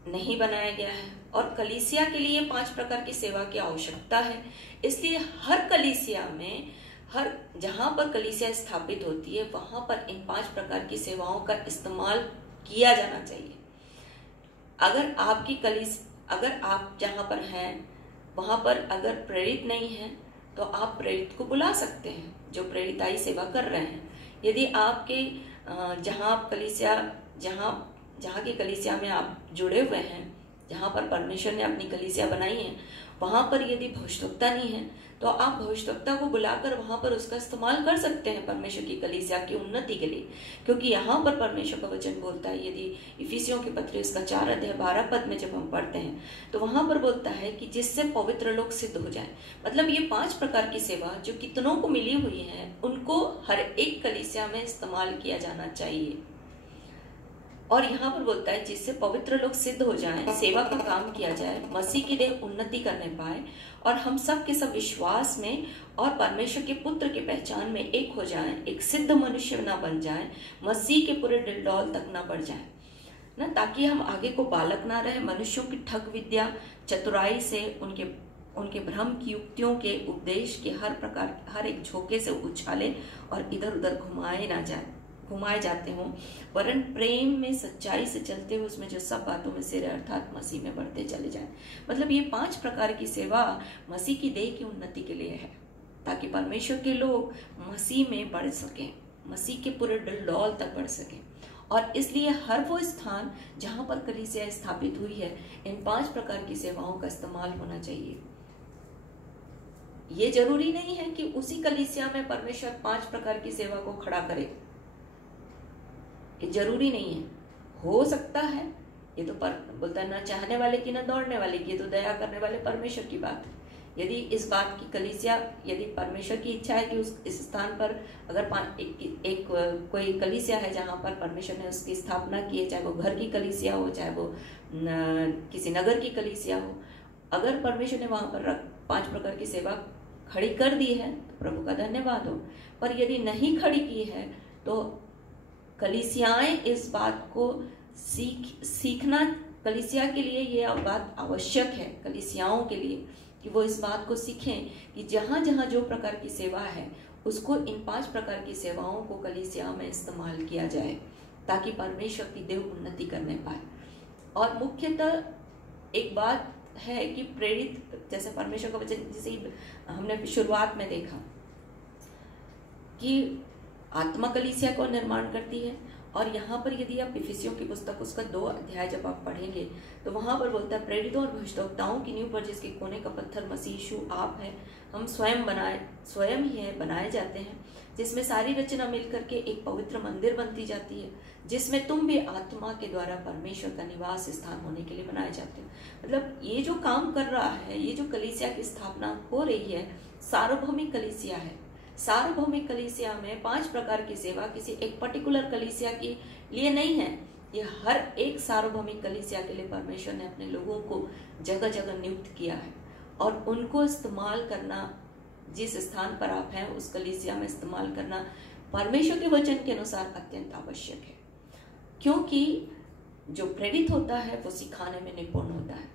नहीं बनाया गया है, और कलीसिया के लिए 5 प्रकार की सेवा की आवश्यकता है। इसलिए हर कलीसिया में, हर जहां पर कलीसिया स्थापित होती है वहां पर इन 5 प्रकार की सेवाओं का इस्तेमाल किया जाना चाहिए। अगर आप जहां पर हैं वहां पर अगर प्रेरित नहीं है तो आप प्रेरित को बुला सकते हैं जो प्रेरिताई सेवा कर रहे हैं। यदि आपके जहाँ की कलीसिया में आप जुड़े हुए हैं, जहाँ पर परमेश्वर ने अपनी कलीसिया बनाई है, वहां पर यदि भविष्यवक्ता नहीं है तो आप भविष्यवक्ता को बुलाकर वहां पर उसका इस्तेमाल कर सकते हैं परमेश्वर की कलीसिया की उन्नति के लिए। क्योंकि यहाँ पर परमेश्वर का वचन बोलता है, यदि इफिसियों के पत्र उसका 4 अध्याय 12 पद में जब हम पढ़ते हैं तो वहां पर बोलता है कि जिससे पवित्र लोग सिद्ध हो जाए। मतलब ये 5 प्रकार की सेवा जो कितनों को मिली हुई है उनको हर एक कलीसिया में इस्तेमाल किया जाना चाहिए। और यहाँ पर बोलता है जिससे पवित्र लोग सिद्ध हो जाएं, सेवा का काम किया जाए, मसीह की देह उन्नति करने पाए, और हम सब के सब विश्वास में और परमेश्वर के पुत्र की पहचान में एक हो जाएं, एक सिद्ध मनुष्य ना बन जाएं, मसीह के पूरे डिलडौल तक ना बढ़ जाएं ना, ताकि हम आगे को बालक ना रहे, मनुष्यों की ठग विद्या, चतुराई से, उनके भ्रम की युक्तियों के उपदेश के हर एक झोंके से उछाले और इधर उधर घुमाए जाते हों, वरन प्रेम में सच्चाई से चलते हुए उसमें जो सब बातों में सिर अर्थात मसीह में बढ़ते चले जाएं। मतलब ये 5 प्रकार की सेवा मसीह की देह की उन्नति के लिए है, ताकि परमेश्वर के लोग मसीह में बढ़ सकें, मसीह के पूरे डिलडौल तक बढ़ सकें। और इसलिए हर वो स्थान जहां पर कलीसिया स्थापित हुई है, इन 5 प्रकार की सेवाओं का इस्तेमाल होना चाहिए। ये जरूरी नहीं है कि उसी कलीसिया में परमेश्वर 5 प्रकार की सेवा को खड़ा करे, ये जरूरी नहीं है। हो सकता है, ये तो बोलता है ना चाहने वाले की ना दौड़ने वाले की, ये तो दया करने वाले परमेश्वर की बात है। यदि इस बात की कलीसिया, यदि परमेश्वर की इच्छा है कि इस स्थान पर अगर कोई कलीसिया है जहां पर परमेश्वर ने उसकी स्थापना की है, चाहे वो घर की कलीसिया हो, चाहे वो किसी नगर की कलीसिया हो, अगर परमेश्वर ने वहां पर 5 प्रकार की सेवा खड़ी कर दी है तो प्रभु का धन्यवाद हो। पर यदि नहीं खड़ी की है तो कलीसियाएं इस बात को सीखना, कलीसिया के लिए ये बात आवश्यक है, कलीसियाओं के लिए, कि वो इस बात को सीखें कि जहाँ जहाँ जो प्रकार की सेवा है उसको इन 5 प्रकार की सेवाओं को कलीसिया में इस्तेमाल किया जाए ताकि परमेश्वर की देव उन्नति करने पाए। और मुख्यतः एक बात है कि प्रेरित, जैसे परमेश्वर का वचन, जैसे हमने शुरुआत में देखा कि आत्मा कलीसिया को निर्माण करती है, और यहाँ पर यदि आप इफिसियों की पुस्तक उसका 2 अध्याय जब आप पढ़ेंगे तो वहाँ पर बोलता है, प्रेरितों और भविष्यवक्ताओं की नींव पर जिसके कोने का पत्थर मसीह यीशु आप है, हम स्वयं ही है बनाए जाते हैं, जिसमें सारी रचना मिलकर के एक पवित्र मंदिर बनती जाती है, जिसमें तुम भी आत्मा के द्वारा परमेश्वर का निवास स्थान होने के लिए बनाए जाते हो। मतलब ये जो काम कर रहा है, ये जो कलीसिया की स्थापना हो रही है, सार्वभौमिक कलीसिया है। सार्वभौमिक कलीसिया में 5 प्रकार की सेवा किसी एक पर्टिकुलर कलीसिया के लिए नहीं है, ये हर एक सार्वभौमिक कलीसिया के लिए परमेश्वर ने अपने लोगों को जगह जगह नियुक्त किया है, और उनको इस्तेमाल करना, जिस स्थान पर आप हैं उस कलीसिया में इस्तेमाल करना परमेश्वर के वचन के अनुसार अत्यंत आवश्यक है, क्योंकि जो प्रेरित होता है वो सिखाने में निपुण होता है।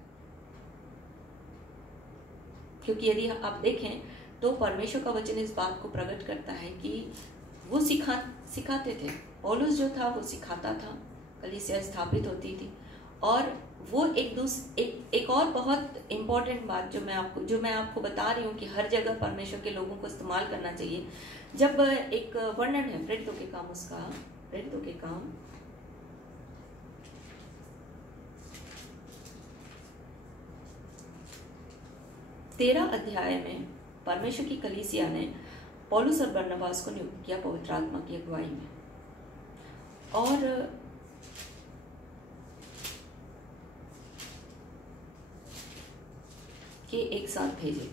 क्योंकि यदि आप देखें तो परमेश्वर का वचन इस बात को प्रकट करता है कि वो सिखाते थे। पौलुस जो था वो सिखाता था, कलीसिया स्थापित होती थी। और वो एक और बहुत इम्पोर्टेंट बात जो मैं आपको बता रही हूँ कि हर जगह परमेश्वर के लोगों को इस्तेमाल करना चाहिए। जब एक वर्णन है प्रेरितों के काम, उसका प्रेरितों के काम 13 अध्याय में परमेश्वर की कलीसिया ने पौलुस और बरनबास को नियुक्त किया पवित्र आत्मा की अगुवाई में, और के एक साथ भेजे।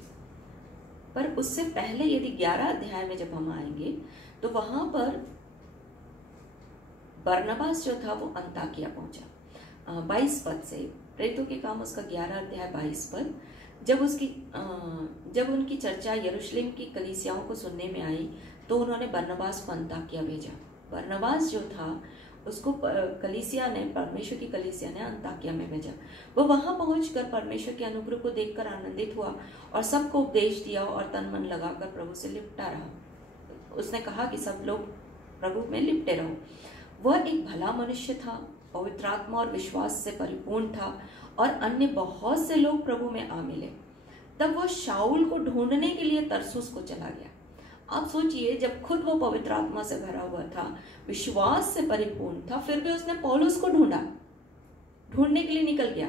पर उससे पहले यदि 11 अध्याय में जब हम आएंगे तो वहां पर बरनबास जो था वो अंताकिया पहुंचा। 22 पद से, प्रेरितों के काम उसका 11 अध्याय 22 पद, जब उनकी चर्चा यरूशलेम की कलीसियाओं को सुनने में आई तो उन्होंने बरनबास को अंताकिया भेजा। बरनबास जो था उसको कलीसिया ने, परमेश्वर की कलीसिया ने अंताकिया में भेजा। वो वहां पहुंचकर परमेश्वर के अनुग्रह को देखकर आनंदित हुआ और सबको उपदेश दिया और तन मन लगाकर प्रभु से लिपटा रहा। उसने कहा कि सब लोग प्रभु में लिपटे रहो। वह एक भला मनुष्य था, पवित्र आत्मा और विश्वास से परिपूर्ण था, और अन्य बहुत से लोग प्रभु में आ मिले। तब वो शाऊल को ढूंढने के लिए तरसुस को चला गया। आप सोचिए, जब खुद वो पवित्र आत्मा से भरा हुआ था, विश्वास से परिपूर्ण था, फिर भी उसने पौलुस को ढूंढने के लिए निकल गया।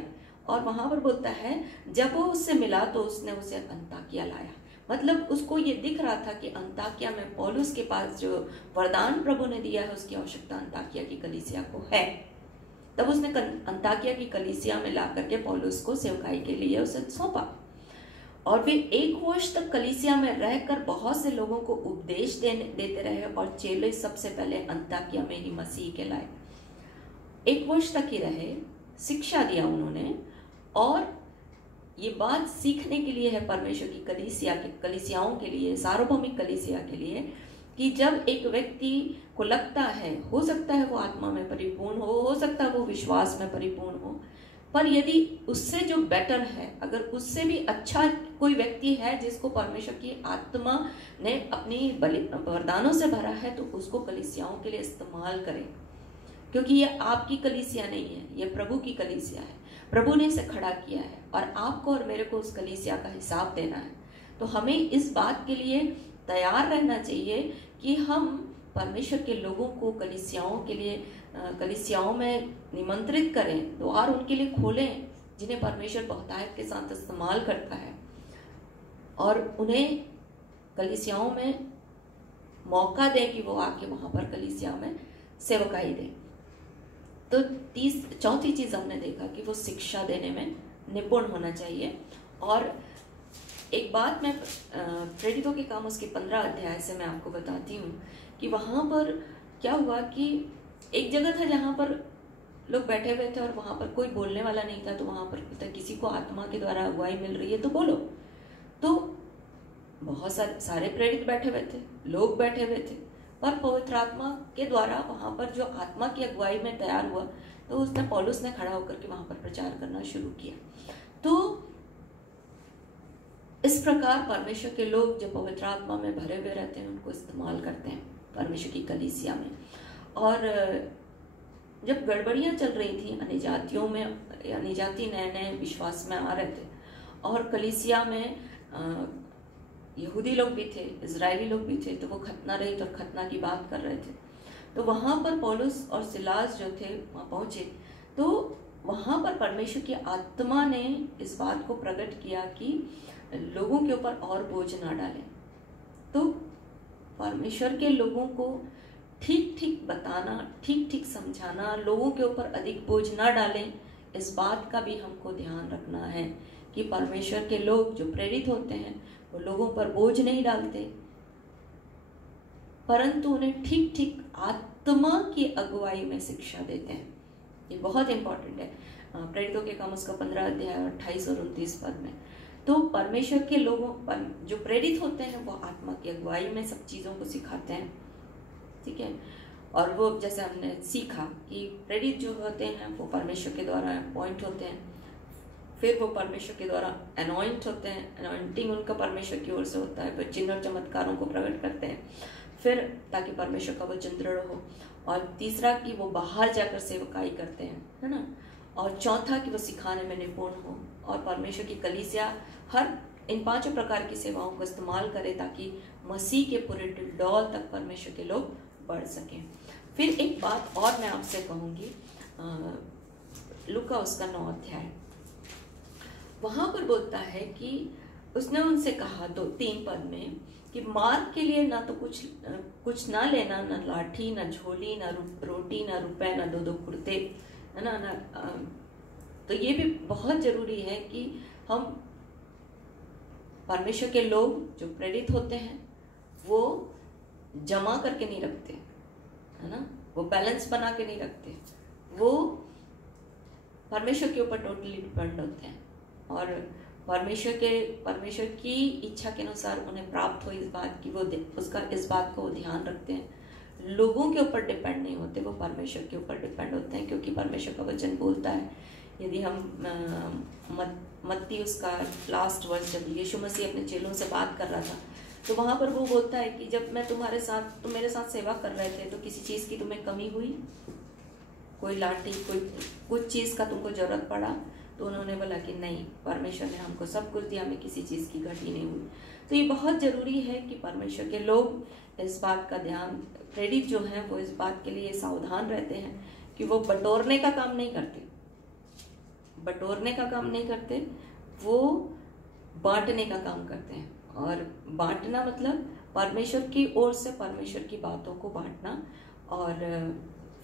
और वहां पर बोलता है जब वो उससे मिला तो उसने उसे अंताकिया लाया। मतलब उसको ये दिख रहा था कि अंताकिया में पौलुस के पास जो वरदान प्रभु ने दिया है उसकी आवश्यकता अंताकिया की कलीसिया को है। तब उसने अंताकिया की कलीसिया में ला करके पौलुस को सेवकाई के लिए उसे सौंपा, और वे 1 वर्ष तक कलीसिया में रहकर बहुत से लोगों को उपदेश देते रहे, और चेले सबसे पहले अंताकिया में ही मसीह के लाए। 1 वर्ष तक ही रहे, शिक्षा दिया उन्होंने, और ये बात सीखने के लिए है परमेश्वर की कलीसियाओं के लिए, सार्वभौमिक कलीसिया के लिए, कि जब एक व्यक्ति को लगता है, हो सकता है वो आत्मा में परिपूर्ण हो सकता है वो विश्वास में परिपूर्ण हो, पर यदि उससे जो बेटर है, अगर उससे भी अच्छा कोई व्यक्ति है जिसको परमेश्वर की आत्मा ने अपनी वरदानों से भरा है, तो उसको कलीसियाओं के लिए इस्तेमाल करें, क्योंकि ये आपकी कलीसिया नहीं है, ये प्रभु की कलीसिया है। प्रभु ने इसे खड़ा किया है और आपको और मेरे को उस कलीसिया का हिसाब देना है। तो हमें इस बात के लिए तैयार रहना चाहिए कि हम परमेश्वर के लोगों को कलीसियाओं के लिए, कलीसियाओं में निमंत्रित करें, द्वार उनके लिए खोलें जिन्हें परमेश्वर बहुतायत के साथ इस्तेमाल करता है, और उन्हें कलीसियाओं में मौका दें कि वो आके वहां पर कलीसिया में सेवकाई दें। तो चौथी चीज हमने देखा कि वो शिक्षा देने में निपुण होना चाहिए। और एक बात मैं प्रेरितों के काम उसके 15 अध्याय से मैं आपको बताती हूँ कि वहां पर क्या हुआ कि एक जगह था जहां पर लोग बैठे हुए थे और वहां पर कोई बोलने वाला नहीं था। तो वहां पर किसी को आत्मा के द्वारा अगुवाई मिल रही है तो बोलो। तो बहुत सारे प्रेरित बैठे हुए थे, लोग बैठे हुए थे, पर पवित्र आत्मा के द्वारा वहां पर जो आत्मा की अगुवाई में तैयार हुआ, तो उसने पौलुस ने खड़ा होकर के वहां पर प्रचार करना शुरू किया। तो इस प्रकार परमेश्वर के लोग जो पवित्र आत्मा में भरे हुए रहते हैं उनको इस्तेमाल करते हैं परमेश्वर की कलीसिया में। और जब गड़बड़ियां चल रही थी अन्य जातियों में, अन्य जाति नए नए विश्वास में आ रहे थे और कलीसिया में यहूदी लोग भी थे, इजरायली लोग भी थे, तो वो खतना रहित और खतना की बात कर रहे थे। तो वहां पर पौलुस और सिलास जो थे वहां पहुंचे, तो वहां पर परमेश्वर की आत्मा ने इस बात को प्रकट किया कि लोगों के ऊपर और बोझ ना डालें। तो परमेश्वर के लोगों को ठीक ठीक बताना, ठीक ठीक समझाना, लोगों के ऊपर अधिक बोझ ना डालें, इस बात का भी हमको ध्यान रखना है कि परमेश्वर के लोग जो प्रेरित होते हैं वो लोगों पर बोझ नहीं डालते, परंतु उन्हें ठीक ठीक आत्मा की अगुवाई में शिक्षा देते हैं। ये बहुत इंपॉर्टेंट है। प्रेरितों के काम उसका 15 अध्याय 28 और 29 पद में। तो परमेश्वर के लोगों पर जो प्रेरित होते हैं वो आत्मा की अगुवाई में सब चीज़ों को सिखाते हैं, ठीक है। और वो जैसे हमने सीखा कि प्रेरित जो होते हैं वो परमेश्वर के द्वारा अपॉइंट होते हैं, फिर वो परमेश्वर के द्वारा अनॉइंट होते हैं, अनॉइंटिंग उनका परमेश्वर की ओर से होता है, फिर चिन्ह और चमत्कारों को प्रकट करते हैं, फिर ताकि परमेश्वर का वचन दृढ़ हो, और तीसरा कि वो बाहर जाकर सेवकाई करते हैं, है ना, और चौथा कि वो सिखाने में निपुण हो, और परमेश्वर की कलीसिया हर इन पांचों प्रकार की सेवाओं को इस्तेमाल करे ताकि मसीह के पूरे डोल तक परमेश्वर के लोग बढ़ सकें। फिर एक बात और मैं आपसे कहूँगी, लूका उसका 9 अध्याय, वहां पर बोलता है कि उसने उनसे कहा 2-3 पद में कि मार्ग के लिए ना तो कुछ ना लेना, ना लाठी, ना झोली, ना रोटी, ना रुपए, ना 2-2 कुर्ते, है ना। तो ये भी बहुत जरूरी है कि हम परमेश्वर के लोग जो प्रेरित होते हैं वो जमा करके नहीं रखते, है ना, वो बैलेंस बना के नहीं रखते, वो परमेश्वर के ऊपर टोटली डिपेंड होते हैं और परमेश्वर की इच्छा के अनुसार उन्हें प्राप्त हो इस बात की, वो उसका इस बात को ध्यान रखते हैं। लोगों के ऊपर डिपेंड नहीं होते, वो परमेश्वर के ऊपर डिपेंड होते हैं, क्योंकि परमेश्वर का वचन बोलता है, यदि हम मत्ती उसका लास्ट वर्स, जब यीशु मसीह अपने चेलों से बात कर रहा था तो वहां पर वो बोलता है कि जब मैं तुम मेरे साथ सेवा कर रहे थे तो किसी चीज़ की तुम्हें कमी हुई, कोई लाठी, कोई कुछ चीज़ का तुमको जरूरत पड़ा, तो उन्होंने बोला कि नहीं, परमेश्वर ने हमको सब कुछ दिया, हमें किसी चीज़ की घटी नहीं हुई। तो ये बहुत ज़रूरी है कि परमेश्वर के लोग इस बात का ध्यान, प्रेरित जो हैं वो इस बात के लिए सावधान रहते हैं कि वो बटोरने का काम नहीं करते, वो बांटने का काम करते हैं। और बांटना मतलब परमेश्वर की ओर से परमेश्वर की बातों को बांटना। और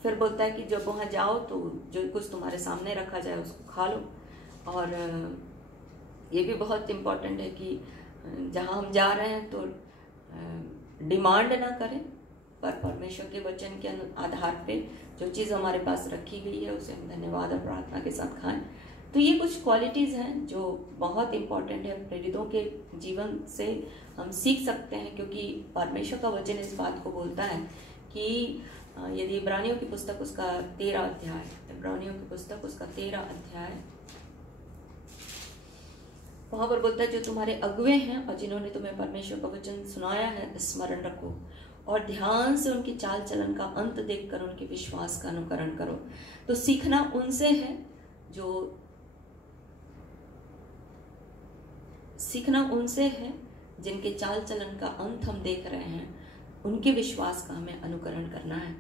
फिर बोलता है कि जब वहाँ जाओ तो जो कुछ तुम्हारे सामने रखा जाए उसको खा लो। और ये भी बहुत इम्पोर्टेंट है कि जहाँ हम जा रहे हैं तो डिमांड ना करें, पर परमेश्वर के वचन के आधार पे जो चीज़ हमारे पास रखी गई है उसे हम धन्यवाद और प्रार्थना के साथ खाएं। तो ये कुछ क्वालिटीज़ हैं जो बहुत इम्पोर्टेंट है, प्रेरितों के जीवन से हम सीख सकते हैं, क्योंकि परमेश्वर का वचन इस बात को बोलता है कि यदि इब्रानियों की पुस्तक उसका 13 अध्याय, इब्रानियों की पुस्तक उसका 13 अध्याय, वहां पर बोलता है जो तुम्हारे अगुवे हैं और जिन्होंने तुम्हें परमेश्वर का वचन सुनाया है स्मरण रखो और ध्यान से उनकी चाल चलन का अंत देखकर उनके विश्वास का अनुकरण करो। तो सीखना उनसे है जिनके चाल चलन का अंत हम देख रहे हैं, उनके विश्वास का हमें अनुकरण करना है।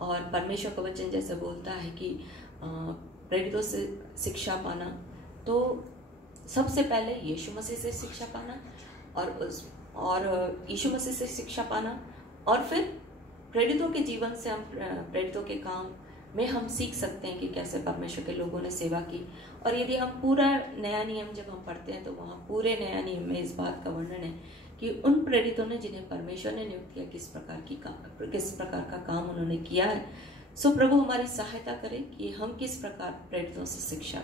और परमेश्वर का वचन जैसे बोलता है कि प्रेरितों से शिक्षा पाना, तो सबसे पहले यीशु मसीह से शिक्षा पाना और यीशु मसीह से शिक्षा पाना, और फिर प्रेरितों के जीवन से हम प्रेरितों के काम में हम सीख सकते हैं कि कैसे परमेश्वर के लोगों ने सेवा की। और यदि हम पूरा नया नियम जब हम पढ़ते हैं तो वहाँ पूरे नया नियम में इस बात का वर्णन है कि उन प्रेरितों ने जिन्हें परमेश्वर ने नियुक्त किया किस प्रकार का काम उन्होंने किया है। सो प्रभु हमारी सहायता करे कि हम किस प्रकार प्रेरितों से शिक्षा,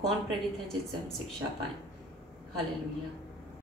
कौन प्रेरित हैं जिससे हम शिक्षा पाएं। हालेलुया।